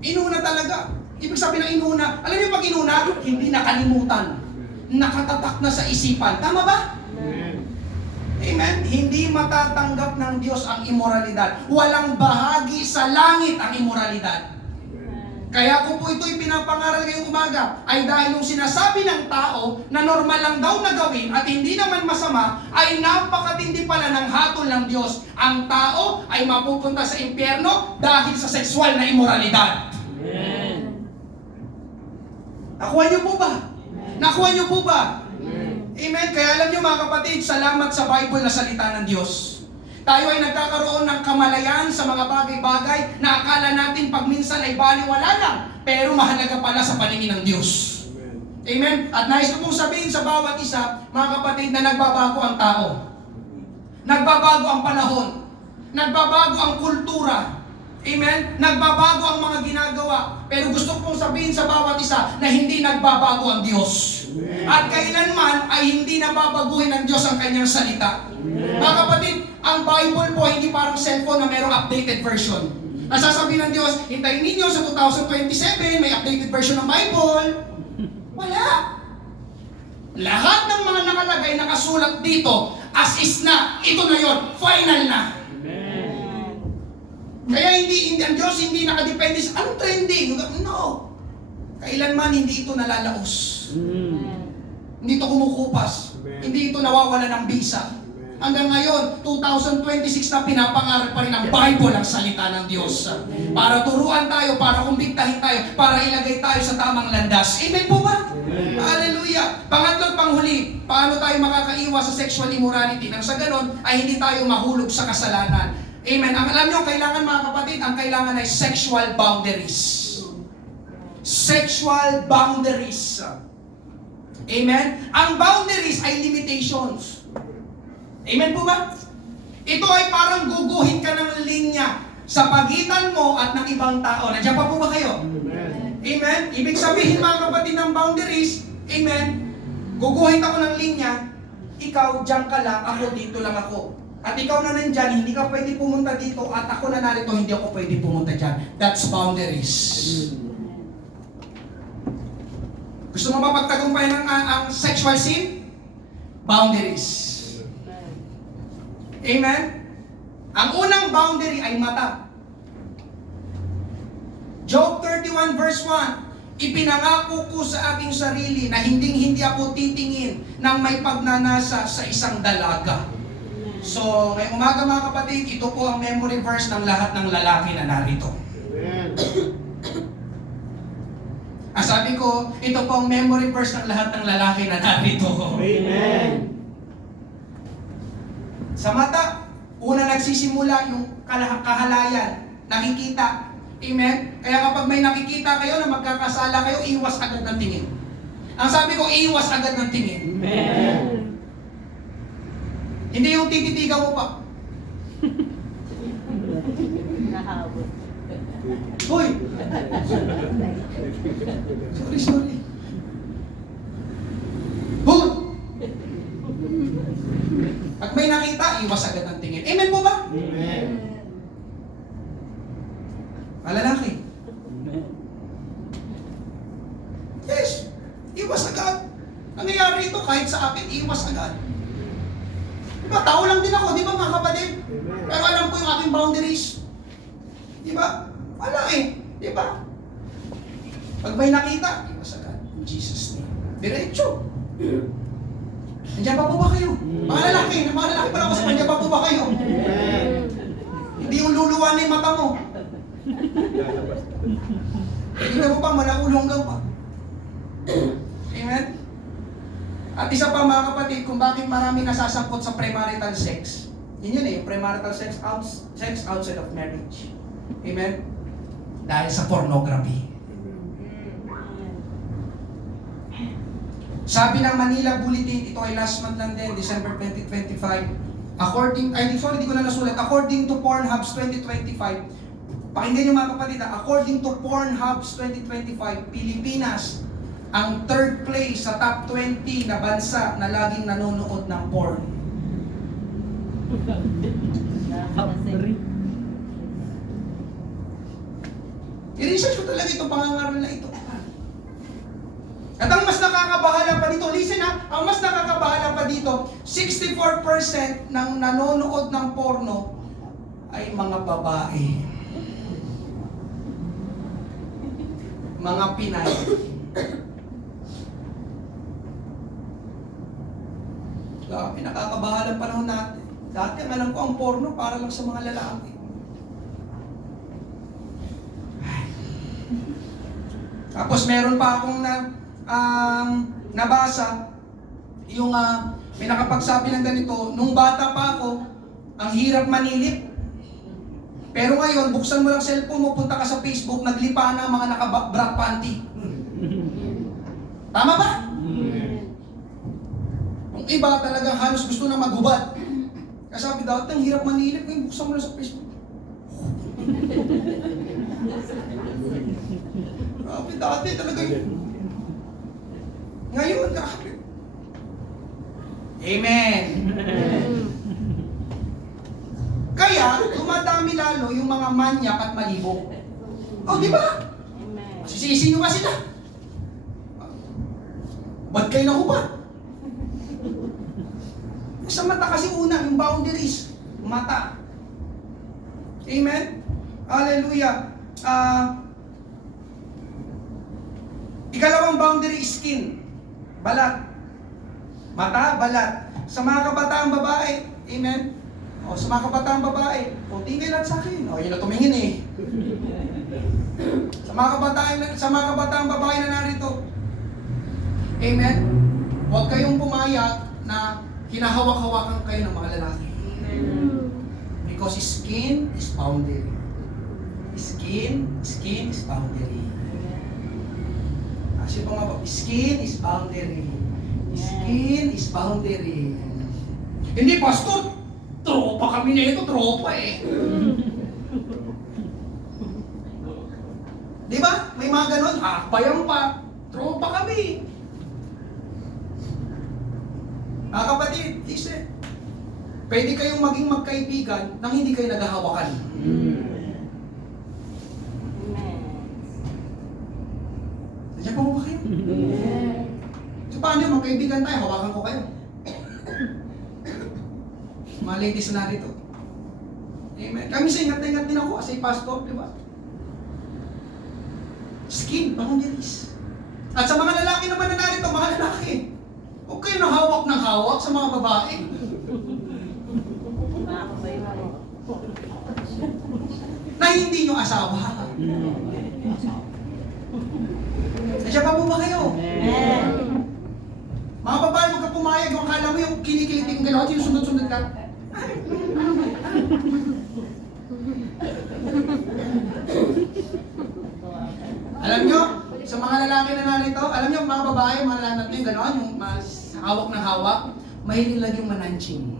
Inuna talaga. Ibig sabihin ng inuna, alam niyo pag inuna, hindi nakalimutan. Nakatatak na sa isipan. Tama ba? Amen? Hindi matatanggap ng Diyos ang immoralidad. Walang bahagi sa langit ang immoralidad. Kaya kung po ito'y pinapangaral ngayong umaga, ay dahil yung sinasabi ng tao na normal lang daw na gawin at hindi naman masama, ay napakatindi pala ng hatol ng Diyos. Ang tao ay mapupunta sa impyerno dahil sa sexual na immoralidad. Nakuha niyo po ba? Nakuha niyo po ba? Amen. Kaya alam niyo mga kapatid, salamat sa Bible na salita ng Diyos. Tayo ay nagkakaroon ng kamalayan sa mga bagay-bagay na akala natin pag minsan ay baliwala lang, pero mahalaga pala sa paningin ng Diyos. Amen. At nais ko pong sabihin sa bawat isa, mga kapatid, na nagbabago ang tao. Nagbabago ang panahon. Nagbabago ang kultura. Amen? Nagbabago ang mga ginagawa. Pero gusto ko pong sabihin sa bawat isa na hindi nagbabago ang Diyos. At kailanman ay hindi nababaguhin ng Diyos ang kanyang salita. Mga kapatid, ang Bible po hindi parang cellphone na mayroong updated version. Nasasabi ng Diyos, hintayin ninyo sa 2027, may updated version ng Bible. Wala. Lahat ng mga nakalagay, nakasulat dito, as is na, ito na yon, final na. Kaya hindi ang Diyos hindi nakadepende sa anong trending. No. Kailanman hindi ito nalalaos. Hindi ito kumukupas. Hindi ito nawawala ng bisa. Hanggang ngayon, 2026 na pinapangaral pa rin ang Bible ang salita ng Diyos. Para turuan tayo, para kumbiktahin tayo, para ilagay tayo sa tamang landas. Amen po ba? Hallelujah! Pangatlo at panghuli, paano tayo makakaiwas sa sexual immorality? Nang sa ganon, ay hindi tayo mahulog sa kasalanan. Amen. Ang alam nyo, kailangan mga kapatid, ang kailangan ay sexual boundaries. Sexual boundaries. Amen. Ang boundaries ay limitations. Amen po ba? Ito ay parang guguhin ka ng linya sa pagitan mo at ng ibang tao. Nandiyan pa po ba kayo? Amen. Ibig sabihin mga kapatid ng boundaries, amen, guguhin ako ng linya, ikaw dyan ka lang, ako dito lang ako. At ikaw na nandyan, hindi ka pwede pumunta dito at ako na narito, hindi ako pwede pumunta dyan. That's boundaries. Gusto mo ba pagtagumpayan ang sexual sin? Boundaries. Amen? Ang unang boundary ay mata. Job 31 verse 1, ipinangako ko sa aking sarili na hindi ako titingin ng may pagnanasa sa isang dalaga. So, ngayong umaga mga kapatid, ito po ang memory verse ng lahat ng lalaki na narito. Sabi ko, ito po ang memory verse ng lahat ng lalaki na narito. Amen. Sa mata, una nagsisimula yung kahalayan, nakikita. Amen? Kaya kapag may nakikita kayo na magkakasala kayo, iwas agad ng tingin. Ang sabi ko, iwas agad ng tingin. Amen. Hindi yung tititigaw mo pa. Nahabot. Hoy! Sorry. Hoy! Pag may nakita, iwas agad ng tingin. Amen po ba? iwas agad. Nangyayari ito kahit sa akin, iwas agad. Diba, tao lang din ako, di ba mga kapatid? Pero alam ko yung aking boundaries. Di ba? Wala eh. Di ba? Pag may nakita, iwas agad. In Jesus' name. Diretso. Nandiyan pa po ba kayo? Mga lalaki pa lang ako sa nandiyan pa po ba kayo? Hindi yung luluwa na yung mata mo. Hindi mo pa, malaulong daw pa. Amen? At isa pa mga kapatid, kung bakit marami nasasangkot sa premarital sex. Yun eh, premarital sex, sex outside of marriage. Amen? Dahil sa pornography. Sabi ng Manila Bulletin, ito ay last month lang din, December 2025. Hindi ko na nasulat. According to Pornhub's 2025, pakinggan niyo mga kapatid, according to Pornhub's 2025, Pilipinas ang third place sa top 20 na bansa na laging nanonood ng porn. I-research ko talaga ito, pangangaral na ito. At ang mas nakakabahala pa dito, listen ha, ang mas nakakabahala pa dito, 64% ng nanonood ng porno ay mga babae. Mga Pinay. Grabe, nakakabahala ang panahon natin. Dati ang alam ko ang porno para lang sa mga lalaki. Tapos meron pa akong nabasa, yung may nakapagsabi ng ganito, nung bata pa ako, ang hirap manilip. Pero ngayon, buksan mo lang cellphone mo, punta ka sa Facebook, naglipa na ang mga naka-bra panty. Tama ba? Yung iba talagang halos gusto na maghubad. Kasi sabi daw, ang hirap manilip, ngayon buksan mo lang sa Facebook. Grabe, dati talaga yun. Ngayon, grabe. Amen. Kaya, dumadami lalo yung mga manyak at malibog. Oh, di ba? Masisisi nyo ba sila? Ba't kayo nahubad? Sa mata kasi una, yung boundaries. Mata. Amen? Hallelujah. Ikalawang boundary, skin. Balat. Mata, balat. Sa mga kabataang babae, amen? O, sa mga kabataang babae, o, tingin lang sa akin. O, yun na tumingin eh. Sa mga kabataang babae na narito, amen? Huwag kayong pumayag na hinahawak-hawakan kayo ng mga lalaki. Because skin is boundary. Skin is boundary. Kasi pa nga ba, skin is boundary. Skin is boundary. Hindi, pastor, tropa kami na ito, tropa eh. Di ba? May mga ganon, bayan pa, tropa kami. Mga kapatid, listen. Pwede kayong maging magkaibigan nang hindi kayo naghahawakan. Nandiyan pa mo ba kayo? So paano yung magkaibigan tayo? Hawakan ko kayo. Mga ladies na narito. Amen. Kami sa ingat na ingat din ako as a pastor, di ba? Skin, boundaries. At sa mga lalaki naman na narito, mga lalaki, huwag kayo nang hawak ng hawak sa mga babae. Na hindi nyo asawa. Nandiyan pa po ba kayo? Mga babae, huwag ka pumayag. Kung akala mo yung kinikiliting gano'n, yung sunod-sunod ka. Alam nyo, sa mga lalaki na narito, alam nyo, mga babae, mga lanat nyo, gano'n, yung hawak ng hawak, mahilig lang yung mananching.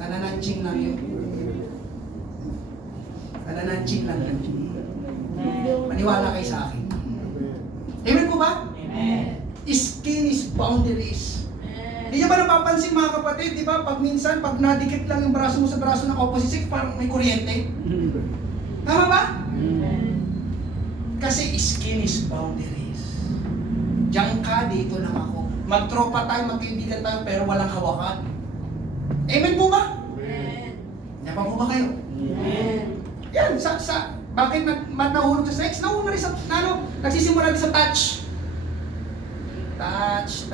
Nanananching lang yun. Nanananching lang yun. Maniwala kayo sa akin. Amen po ba? Amen. Skin is boundaries. Hindi nyo ba napapansin mga kapatid, di ba? Pag minsan, pag nadikit lang yung braso mo sa braso ng opposite sex, parang may kuryente. Tama ba? Kasi skin is boundaries. Diyan ka, dito lang ako. Magtropa tayo, magkaibigan tayo, pero walang hawakan. Amen po ba? Yan pa po ba kayo? Yan, bakit nahulog sa sex? Nahulog na rin sa, nagsisimula rin sa touch. Touch.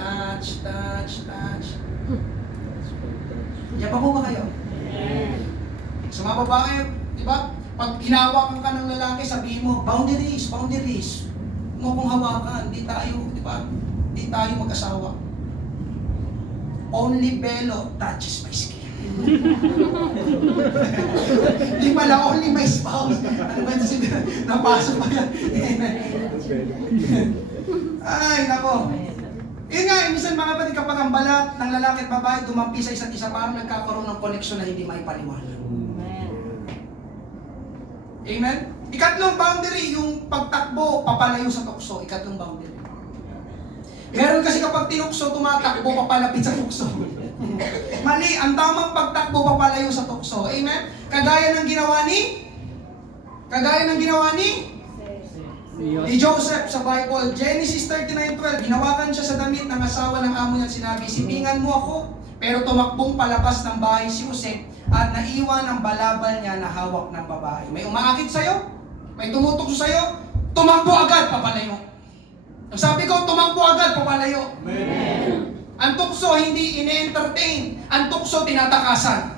Yan pa po ba kayo? Sa mga babae, di ba? Pag hinawakan ka ng lalaki, sabihin mo, boundaries. Huwag mo kong hawakan, di tayo, di ba? Di tayo mag-asawa. Only Bello touches my skin. Di pala, only my spouse. Ano ba ito? Napasok pa yan. Ay, nako. Yun nga, minsan mga kapatid, kapag ang balat ng lalaki at babae dumampi sa isa't isa, parang nagkakaroon ng koneksyon na hindi maipaliwanag. Amen? Ikatlong boundary, yung pagtakbo, papalayo sa tukso. Ikatlong boundary. Meron kasi kapag tinukso, tumatakbo, papalapit sa tukso. Mali, ang tamang pagtakbo, papalayo sa tukso. Amen? Kagaya ng ginawa ni Joseph sa Bible, Genesis 39:12, ginawakan siya sa damit ng asawa ng amo niya, sinabi, sipingan mo ako, pero tumakbong palabas ng bahay si Joseph at naiwan ang balabal niya na hawak ng babae. May umaakit sa'yo, may tumutukso sa'yo, tumakbo agad, papalayo. Ang sabi ko, tumakbo agad, papalayo. Amen. Ang tukso hindi ine-entertain, ang tukso tinatakasan.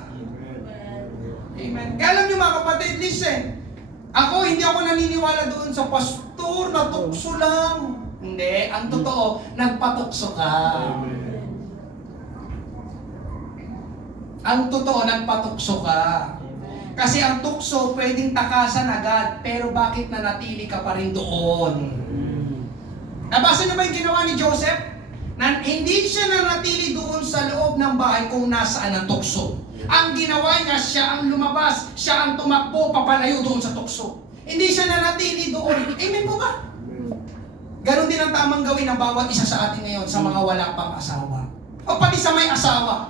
Amen. Kaya alam niyo mga kapatid, listen, hindi ako naniniwala doon sa pastor na tukso lang. Hindi, ang totoo, nagpatukso ka. Ang totoo, nagpatukso ka. Kasi ang tukso pwedeng takasan agad, pero bakit nanatili ka pa rin doon? Nabasa niyo ba yung ginawa ni Joseph? Na hindi siya nanatili doon sa loob ng bahay kung nasaan ang tukso. Ang ginawa niya, siya ang lumabas, siya ang tumakbo, papalayo doon sa tukso. Hindi siya nanatili doon. Amen po ba? Ganon din ang tamang gawin ng bawat isa sa atin ngayon sa mga wala pang asawa. O pati sa may asawa.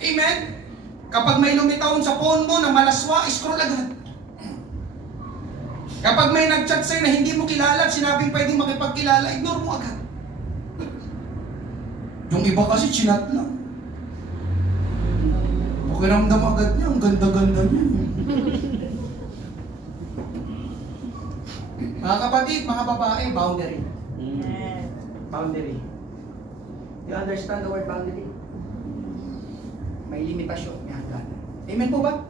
Amen? Kapag may lumitaon sa phone mo na malaswa, scroll agad. Kapag may nag-chat sa'yo na hindi mo kilala at sinabing pwedeng makipagkilala, ignore mo agad. Yung iba kasi chinat lang. Pakiramdam agad niya, ang ganda-ganda niya. Mga kapatid, mga babae, boundary. Boundary. You understand the word boundary? May limitasyon, may hangganan. Amen po ba?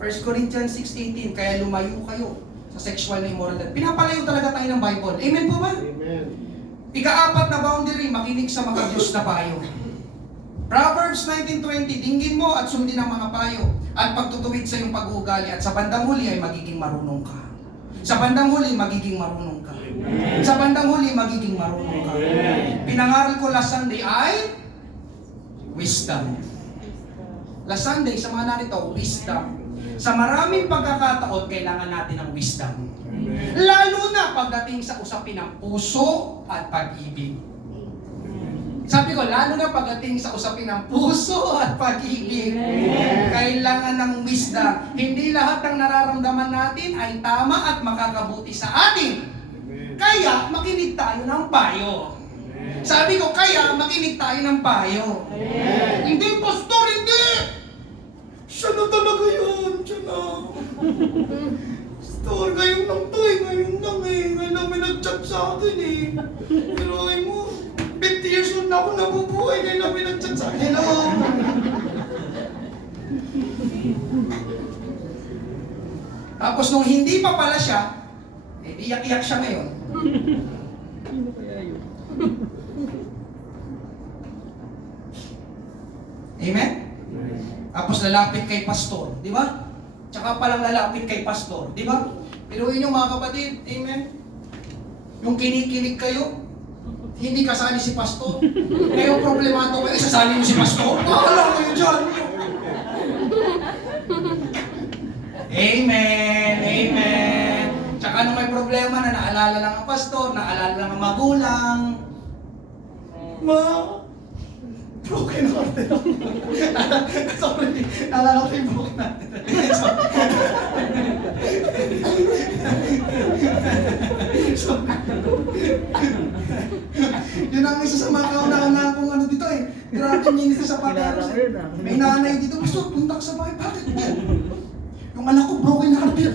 1 Corinthians 6:18, kaya lumayo kayo sa sexual na immorality. Pinapalayo talaga tayo ng Bible. Amen po ba? Amen. Ika-apat na boundary, makinig sa mga Diyos na payo. Proverbs 19:20, dinggin mo at sundin ang mga payo at pagtutuwid sa iyong pag-uugali at sa bandang huli ay magiging marunong ka. Sa bandang huli, magiging marunong ka. Sa bandang huli, magiging marunong ka. Pinangaral ko last Sunday ay wisdom. Last Sunday, sa mga narito, wisdom. Sa maraming pagkakataon, kailangan natin ng wisdom. Lalo na pagdating sa usapin ng puso at pag-ibig. Sabi ko, lalo na pagdating sa usapin ng puso at pag-ibig, kailangan ng wisdom. Hindi lahat ng nararamdaman natin ay tama at makakabuti sa atin. Kaya, makinig tayo ng payo. Sabi ko, kaya makinig tayo ng payo. Hindi, pastor, hindi! Siya na talaga yun, siya na. Pastor, ngayon lang to eh, ngayon lang eh. Ngayon lang may nag-chat sa akin eh. Pero ay mo, 50 years old na ako nabubuhay, ngayon lang may nag-chat sa akin. Hello! Tapos nung hindi pa pala siya, eh iyak-iyak siya ngayon. Amen? Tapos lalapit kay pastor, di ba? Tsaka palang lalapit kay pastor, di ba? Pero yun yung mga kapatid, amen? Yung kinikilig kayo, hindi kasali si pastor. Ngayon problemado kayo, isasali mo si pastor. Alam mo yun dyan. Amen, amen. Tsaka nung may problema na naalala lang ang pastor, naalala lang ang magulang. Ma, broken hearted ako. Sorry, naalala ko yung broken hearted. Yun ang isa sa mga kauna-una kong ano dito eh. Grabe minister sa Pateros. May nanay dito, gusto punta ka sa bahay. Bakit yan? Yung anak ko broken hearted.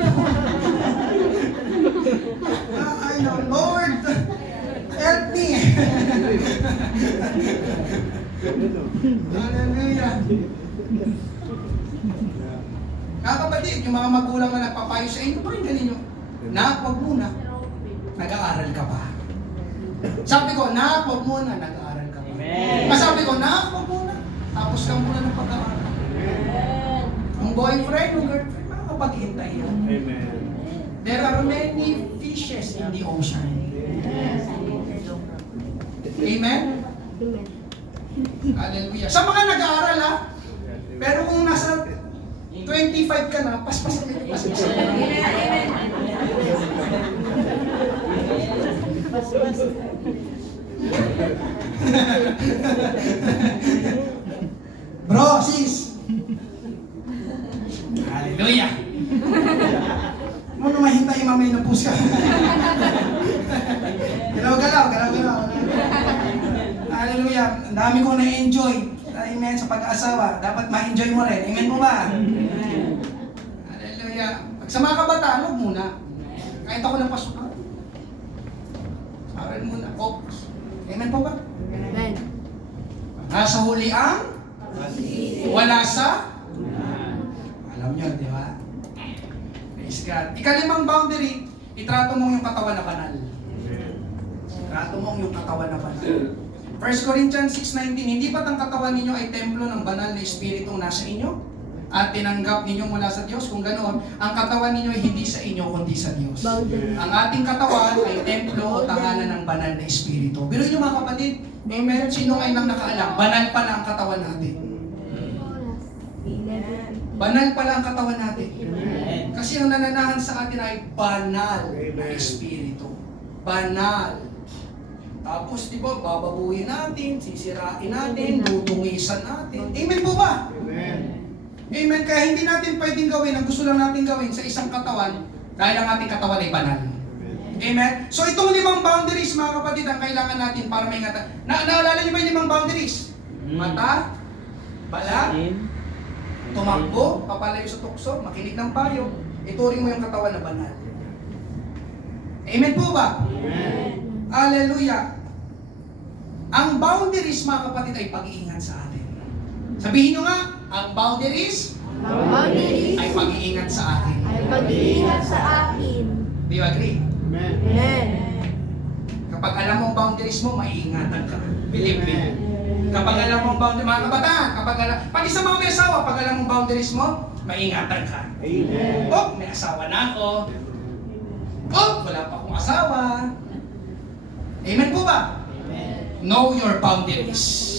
Ay no, Lord, help me. Hallelujah. Kapatid, yung mga magulang na nagpapayo sa inyo, pakinggan ninyo. Nak, wag muna. Nag-aaral ka pa. Sabi ko, nak, wag muna. Nag-aaral ka pa. Sabi ko, nak, wag muna. Tapos ka muna ng pag-aaral. Ang boyfriend, yung girlfriend, makakapaghintay yan. Amen. There are many fishes in the ocean. Amen? Hallelujah. Sa mga nag-aaral ha, pero kung nasa 25 ka na, paspasan ka, paspasan ka. Bro, sis. Hallelujah. Mo na mahintay mamay na pusa. Galaw-galaw. Hallelujah. Ang dami kong na-enjoy. Amen sa pag-aasawa. Dapat ma-enjoy mo rin. Amen mo ba? Hallelujah. Pag sa mga kabataan, huwag muna. Kahit ako ng pasukan. Aral muna. Focus. Amen po ba? Amen. Nasa huli ang wala sa alam nyo, di ba? Praise God. Ikalimang boundary, itrato mo yung katawan na banal. Itrato mo yung katawan na banal. 1 Corinthians 6:19, hindi ba't ang katawan ninyo ay templo ng banal na Espiritong nasa inyo? At tinanggap ninyo mula sa Diyos? Kung ganoon, ang katawan ninyo ay hindi sa inyo, kundi sa Diyos. Boundary. Ang ating katawan ay templo o tahanan ng banal na Espiritu. Pero nyo mga kapatid, amen, sino ay nang nakaalam? Banal pala ang katawan natin. Banal pala ang katawan natin. Kasi ang nananahan sa atin ay banal na Espiritu. Banal. Tapos, di ba, bababuhin natin, sisirain natin, tutungisan natin. Amen po ba? Amen. Kaya hindi natin pwedeng gawin ang gusto lang natin gawin sa isang katawan dahil ang ating katawan ay banal. Amen. So itong 5 boundaries, mga kapatid, ang kailangan natin para maingatan. Naalala niyo ba yung 5 boundaries? Mata, balat, tumakbo, papalayo sa tukso, makinig ng payo, ituring mo yung katawan na banal. Amen po ba? Amen. Hallelujah. Ang boundaries, mga kapatid, ay pag-iingat sa atin. Sabihin nyo nga, ang boundaries Ang boundaries ay pag-iingat sa atin. ay pag-iingat sa akin. Do you agree? Amen. Kapag alam mo ang boundaries mo, maiingatan ka. Believe me. Kapag alam mo ang boundaries, mga kabataan, pati sa mga may asawa, pag alam mo ang boundaries mo, maiingatan ka. Amen. Oh, may asawa na ako. Oh, wala pa akong asawa. Amen po ba? Know your boundaries.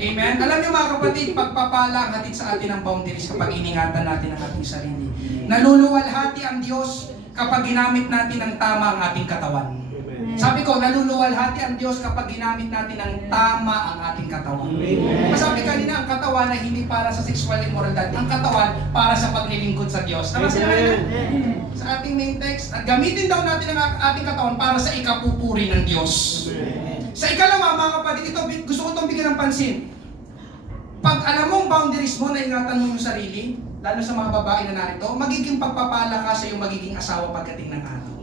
Amen? Alam niyo mga kapatid, pagpapala ang hatid sa atin ang boundaries kapag iningatan natin ang ating sarili. Naluluwalhati ang Diyos kapag ginamit natin ng tama ang ating katawan. Sabi ko, naluluwalhati ang Diyos kapag ginamit natin ng tama ang ating katawan. Masabi kanina, ang katawan ay hindi para sa sexual immorality. Ang katawan para sa paglilingkod sa Diyos. Tama sila kanina? Sa ating main text, at gamitin daw natin ang ating katawan para sa ikapupuri ng Diyos. Sa ikalawa, mga kapatid, ito, gusto ko itong bigyan ng pansin. Pag alam mo ang boundaries mo, naingatan mo yung sarili, lalo sa mga babae na narito, magiging pagpapala ka sa iyong magiging asawa pagdating ng araw.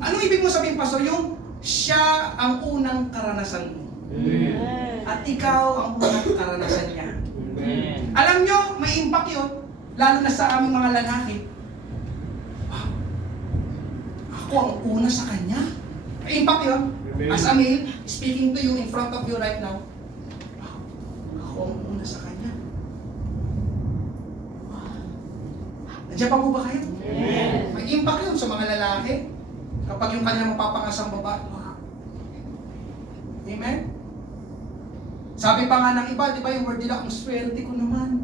Ano ibig mo sabihin, Pastor? Yung siya ang unang karanasan mo. At ikaw ang unang karanasan niya. Alam nyo, may impact yun, lalo na sa aming mga lalaki. Wow, ako ang una sa kanya. May impact yun. As a male, speaking to you in front of you right now, wow, ako ang una sa kanya. Wow. Nandiyan pa po ba kayo? May impact yun sa mga lalaki. Kapag yung kanilang mapapangasang babae, wow. Amen? Sabi pa nga ng iba, di ba yung word nila, ang swerte ko naman.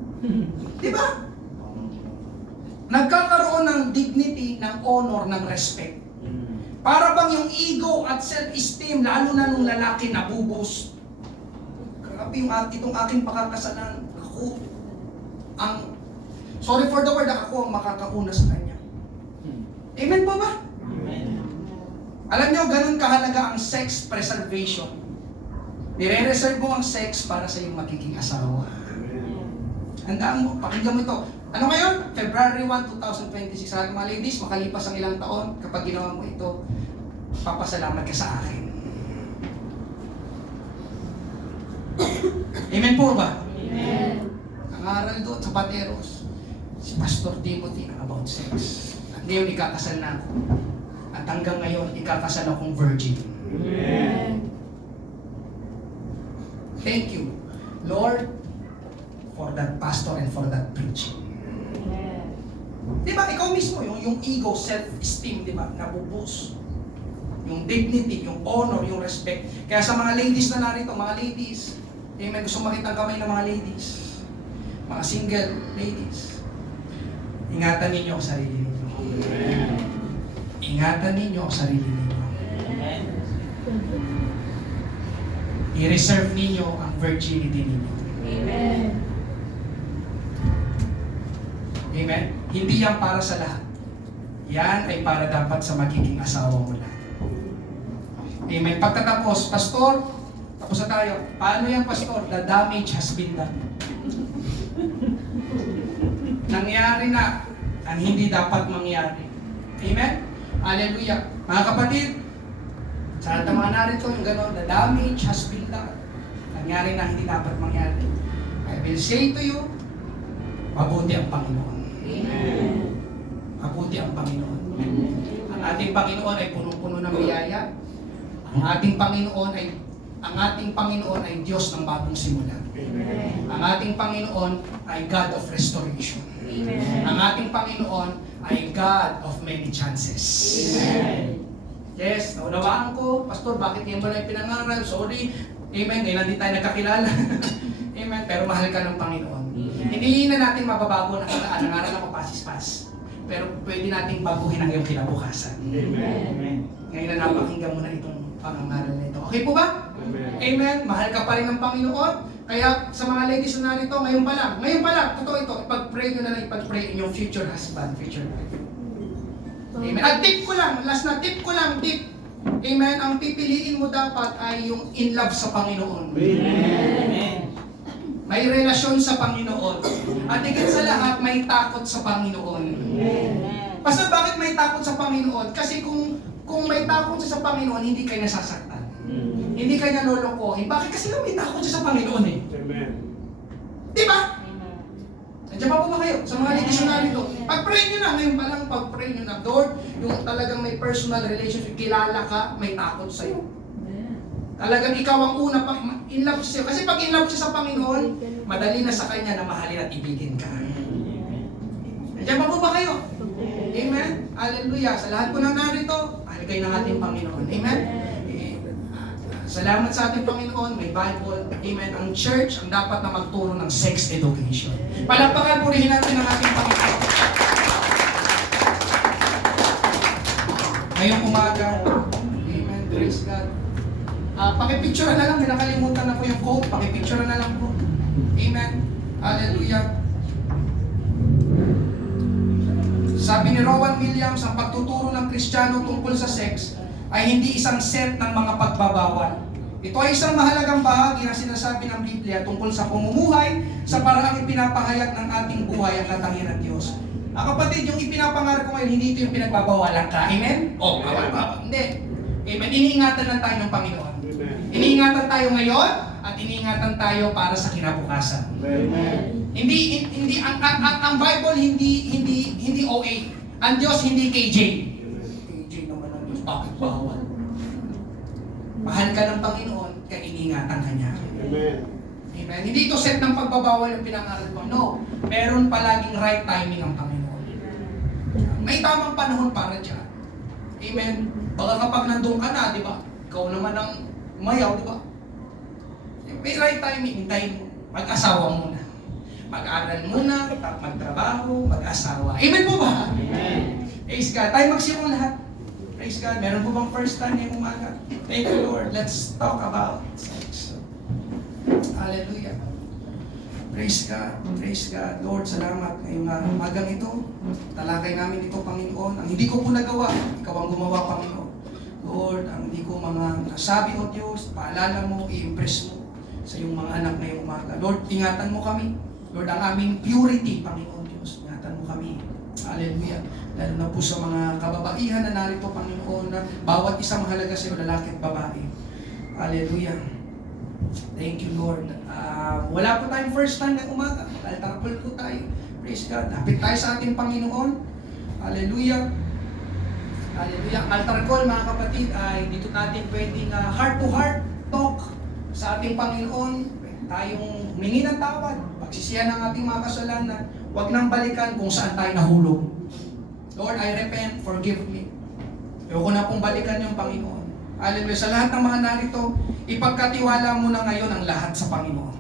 Di ba? Nagkakaroon ng dignity, ng honor, ng respect. Para bang yung ego at self-esteem, lalo na nung lalaki, nabuboost. Grabe yung itong aking pakakasalan. Ako, sorry for the word, ako ang makakauna sa kanya. Amen po ba? Alam nyo, ganun kahalaga ang sex preservation. Nire-reserve mo ang sex para sa iyong magiging asawa. Handaan mo, pakinggan mo ito. Ano ngayon? February 1, 2026. Sabi mga ladies, makalipas ang ilang taon, kapag ginawa mo ito, papasalamat ka sa akin. Amen po ba? Amen. Ang aral doon sa Pateros, si Pastor Timothy about sex. At ngayon, ikakasal na ako. At hanggang ngayon, ikakasal akong virgin. Amen. Thank you, Lord, for that pastor and for that preaching. Di ba, ikaw mismo, yung ego, self-esteem, di ba, nabubus. Yung dignity, yung honor, yung respect. Kaya sa mga ladies na narito, mga ladies, amen, gusto makita ang kamay ng mga ladies, mga single ladies, ingatan ninyo ang sarili ninyo. Ingatan ninyo ang sarili ninyo. I-reserve ninyo ang virginity ninyo. Amen. Amen? Hindi yan para sa lahat. Yan ay para dapat sa magiging asawa mo lang. Amen? Pagtatapos, Pastor, tapos na tayo. Paano yan, Pastor? The damage has been done. Nangyari na ang hindi dapat mangyari. Amen? Hallelujah. Mga kapatid, sa lahat ng mga narito, yung gano'n, the damage has been done. Nangyari na hindi dapat mangyari. I will say to you, mabuti ang Panginoon. Mabuti ang Panginoon. Ang ating Panginoon ay punong-puno ng biyaya. Ang ating Panginoon ay Diyos ng bagong simula. Ang ating Panginoon ay God of restoration. Ang ating Panginoon ay God of many chances. Yes, naunawaan ko, Pastor, bakit yan mo na yung pinangaral? Sorry. Amen. Ngayon hindi tayo nagkakilala. Amen. Pero mahal ka ng Panginoon. Hindi na natin mababago na ang aral ako pasispas. Pero pwede nating baguhin ang iyong kinabukasan. Amen. Ngayon na napakinggan mo na itong pangangaral na ito. Okay po ba? Amen. Amen. Mahal ka pa rin ng Panginoon. Kaya sa mga ladies na narito, ngayon pa lang, totoo ito, ipag-pray nyo na lang, ipag-pray in your future husband, future wife. Amen. At tip ko lang, tip. Amen. Ang pipiliin mo dapat ay yung in love sa Panginoon. Amen. May relasyon sa Panginoon. At higit sa lahat, may takot sa Panginoon. Pastor, bakit may takot sa Panginoon? Kasi kung may takot siya sa Panginoon, hindi kayo nasasaktan. Hindi kayo nalolokohin. Bakit? Kasi may takot siya sa Panginoon eh. Amen. Di ba? Nandiyan pa po ba kayo? Sa mga ladies na narito. Pag-pray nyo na. Ngayon pa lang, pag-pray nyo na. Lord, yung talagang may personal relationship, kilala ka, may takot sa'yo. Talagang ikaw ang una pang in love siya. Kasi pag in love siya sa Panginoon, madali na sa Kanya na mahalin at ibigin ka. Nandiyan pa po ba kayo? Amen? Hallelujah. Sa lahat po na narito, mahal kayo ng ating Panginoon. Amen? Salamat sa ating Panginoon, may Bible. Amen. Ang church ang dapat na magturo ng sex education. Palakpakan, purihin natin ang ating Panginoon. Ngayong umaga, amen, praise God. Pakipicture na lang, may nakalimutan na po yung quote, pakipicture na lang po. Amen. Hallelujah. Sabi ni Rowan Williams, ang pagtuturo ng Kristiyano tungkol sa sex ay hindi isang set ng mga pagbabawal. Ito ay isang mahalagang bahagi na sinasabi ng Biblia tungkol sa pamumuhay sa paraang ipinapahayag ng ating buhay ang katangian ng Diyos. Kapatid, yung ipinapangarap ko ngayon, hindi ito yung pinagbabawalan ka. Amen? Bawal. Hindi. Amen. Iniingatan lang tayo ng Panginoon. Iniingatan tayo ngayon at iniingatan tayo para sa kinabukasan. Amen. Hindi ang Bible hindi OA. Ang Diyos hindi KJ. KJ naman ang Diyos. Bakit bawal? Mahal ka ng Panginoon, kaya iniingatan ka niya. Amen. Amen. Hindi ito set ng pagbabawal yung pinangaral ko. No. Meron palaging right timing ang Panginoon. May tamang panahon para dyan. Amen. Baka kapag nandun ka na, di ba? Ikaw naman ang umayaw, di ba? May right timing. Hintayin mo. Mag-asawa muna. Mag-aral muna, magtrabaho, mag-asawa. Amen po ba? Amen. Praise God. Tayo magsimula lahat. Praise God. Meron po bang first time ngayong umaga? Thank you, Lord. Let's talk about sex. Hallelujah. Praise God. Praise God. Lord, salamat ngayong umagang ito. Talakay namin ito, Panginoon. Ang hindi ko po nagawa, ikaw ang gumawa, Panginoon. Lord, nasabi, O Diyos, paalala mo, i-impress mo sa iyong mga anak ngayong umaga. Lord, ingatan mo kami. Lord, ang aming purity, Panginoon Diyos, ingatan mo kami. Hallelujah. Lalo na po sa mga kababaihan na narito, Panginoon, na bawat isang mahalaga sa iyo, lalaki at babae. Hallelujah. Thank you, Lord. Wala po tayong first time ngayong umaga. Altar call po tayo. Praise God. Lapit tayo sa ating Panginoon. Hallelujah. Hallelujah. Altar call, mga kapatid, ay dito natin pwedeng heart-to-heart talk sa ating Panginoon. Tayong humingi ng tawad, pagsisihan ng ating mga kasalanan, huwag nang balikan kung saan tayo nahulog. Lord, I repent, forgive me. Ayoko na pong balikan yung Panginoon. Hallelujah. Sa lahat ng mga narito, ipagkatiwala mo na ngayon ang lahat sa Panginoon.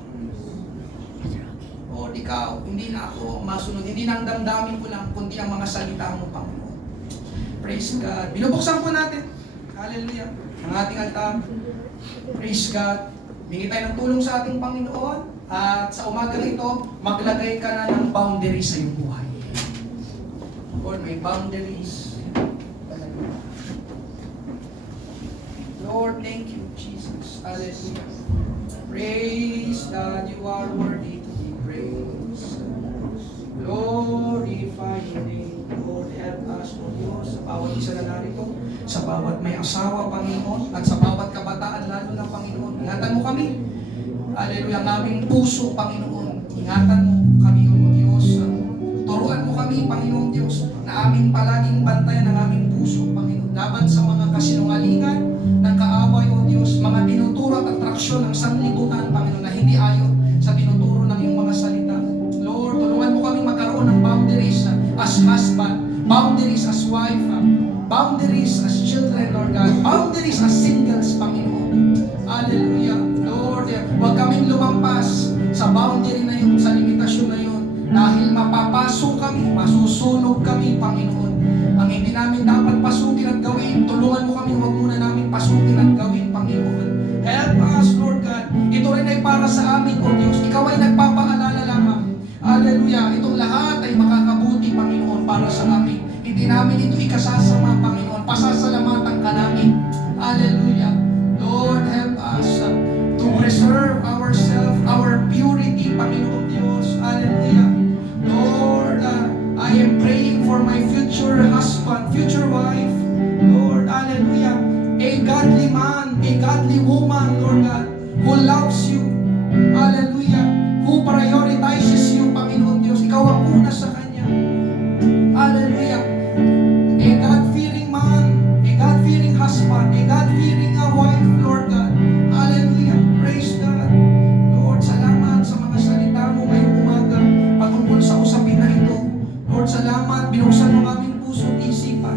Lord, ikaw, hindi na ako masunod, hindi na ang damdamin ko lang, kundi ang mga salita mo, Panginoon. Praise God. Binubuksan po natin. Hallelujah. Ang ating altar. Praise God. Hingi tayo ng tulong sa ating Panginoon. At sa umagang ito, maglagay ka na ng boundaries sa iyong buhay. Lord, may boundaries. Lord, thank you, Jesus. Hallelujah. Praise God, you are worthy to be praised. Glorify your name. Lord, help us, O Diyos, sa bawat isa na narito, sa bawat may asawa, Panginoon, at sa bawat kabataan, lalo na, Panginoon. Ingatan mo kami. Hallelujah, ang aming puso, Panginoon. Ingatan mo kami, O Diyos. Turuan mo kami, Panginoon Diyos, na aming palaging bantayan ang aming puso, Panginoon. Laban sa mga kasinungalingan ng kaaway, O Diyos, mga tinuturo at atraksyon ng sanlibutan, Panginoon, na hindi ayon sa tinuturo ng iyong mga salita. Lord, tulungan mo kami magkaroon ng boundaries as husband, boundaries as wife, boundaries as children, Lord God, boundaries as singles, Panginoon. Hallelujah. Lord, huwag kaming lumampas sa boundary na yun, sa limitasyon na yun, dahil mapapasok kami, masusunog kami, Panginoon. Ang hindi namin dapat pasukin at gawin, tulungan mo kami, huwag muna namin pasukin at gawin, Panginoon. Help us, Lord God. Ito rin ay para sa amin, O Diyos. Ikaw ay nagpapaalala lamang. Hallelujah. Itong lahat ay makakabuti, Panginoon, para sa amin. Hindi namin ito ikasasama, Panginoon. Pasasalamatan ka namin. Hallelujah. Lord, help us to preserve ourselves, our purity, Panginoon Diyos. Hallelujah. Lord, I am praying for my future husband, future wife. Lord, hallelujah. A godly man, a godly woman, Lord God, who loves you. Hallelujah. Who prioritizes you, Panginoon Diyos. Ikaw ang una sa kanya. Hallelujah. A God-fearing man, a God-fearing husband, a God-fearing wife, Lord God. Hallelujah. Praise God. Lord, salamat sa mga salita mo ngayong umaga patungkol sa usapin na ito. Lord, salamat. Binuksan mo ang aming puso at isipan.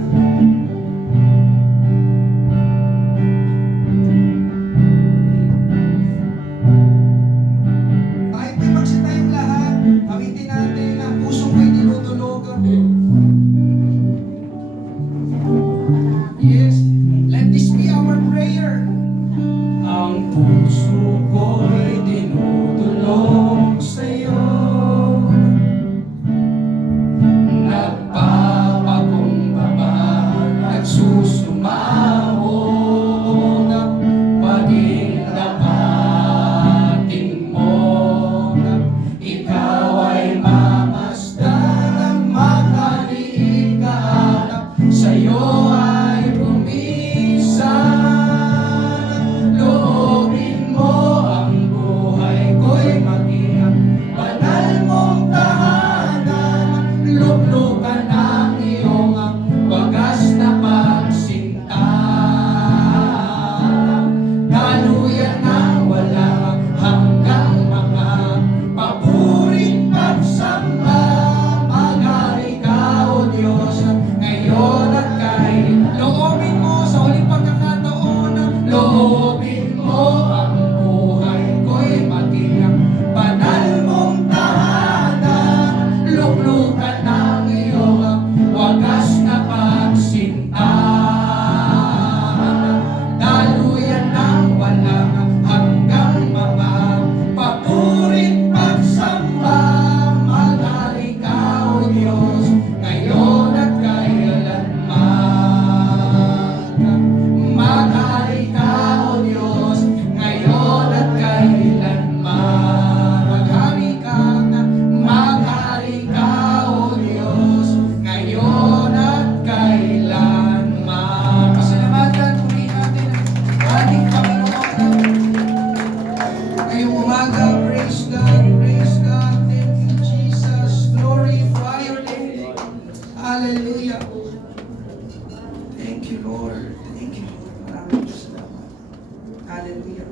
Hallelujah.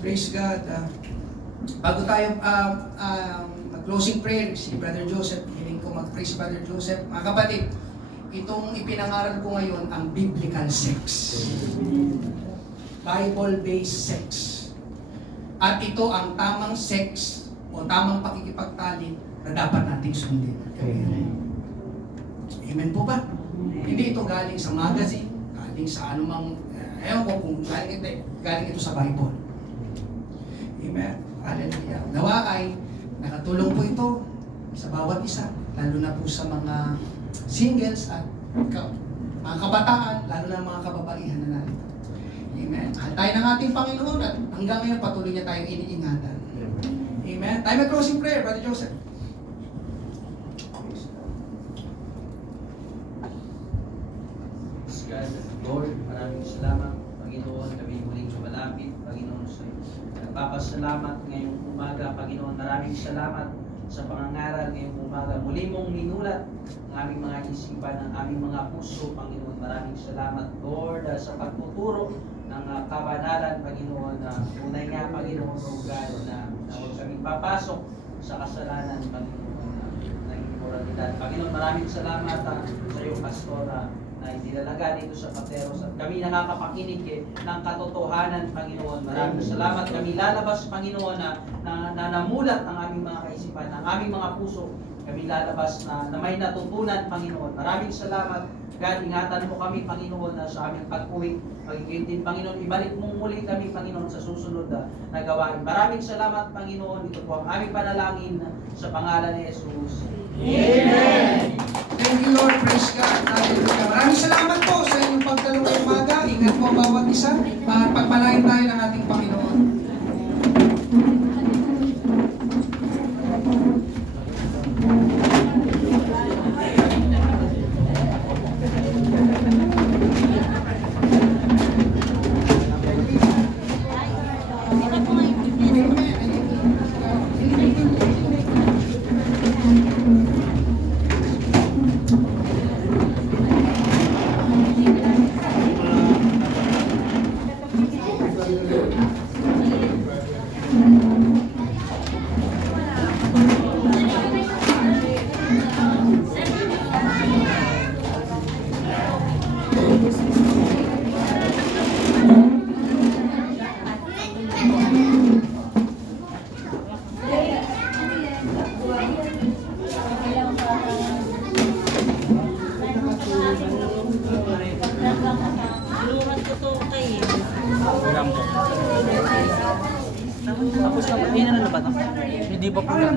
Praise God. Bago tayo closing prayer, si Brother Joseph, hiling ko mag-praise si Brother Joseph. Mga kapatid, itong ipinangaral ko ngayon ang biblical sex. Bible-based sex. At ito ang tamang sex o tamang pakikipagtalik na dapat nating sundin. Amen po ba? Hindi ito galing sa magazine, galing sa anumang, ewan ko kung galing ito sa Bible. Amen. Hallelujah. Nawa ay nakatulong po ito sa bawat isa, lalo na po sa mga singles at mga kabataan, lalo na mga kababaihan na narito. Amen. Mahal tayo ng ating Panginoon at hanggang ngayon patuloy niya tayong iniingatan. Amen. Tayo may closing prayer, Brother Joseph. God, Lord, maraming salamat, Panginoon, kami muling lumalapit, Panginoon, sa iyo. Nagpapasalamat ngayong umaga, Panginoon, maraming salamat sa pangangaral ngayong umaga. Muli mong minulat ang aming mga isipan, ang aming mga puso, Panginoon. Maraming salamat, Lord, sa pagtuturo ng kabanalan, Panginoon, na unay nga, Panginoon, O God, na huwag kaming papasok sa kasalanan, Panginoon, ng immoralidad. Panginoon, maraming salamat sa iyo, Pastor, na idinalaga dito sa Pateros at kami nakakapakinig ng katotohanan, Panginoon. Maraming salamat. Kami lalabas, Panginoon, na namulat ang aming mga kaisipan, ang aming mga puso. Kami lalabas na may natutunan, Panginoon. Maraming salamat. God, ingatan mo kami, Panginoon, sa aming pag-uwi. Magiging din, Panginoon, ibalik mo muli kami, Panginoon, sa susunod na gawain. Maraming salamat, Panginoon. Ito po ang aming panalangin sa pangalan ni Jesus. Amen. Thank you, Lord. Praise God. Hallelujah. Maraming salamat po sa inyong pagdalo ngayong umaga. Ingat po ang bawat isa. Pagpalain tayo ng ating Panginoon. Tapos na ba? Hindi na ba? Hindi pa po na.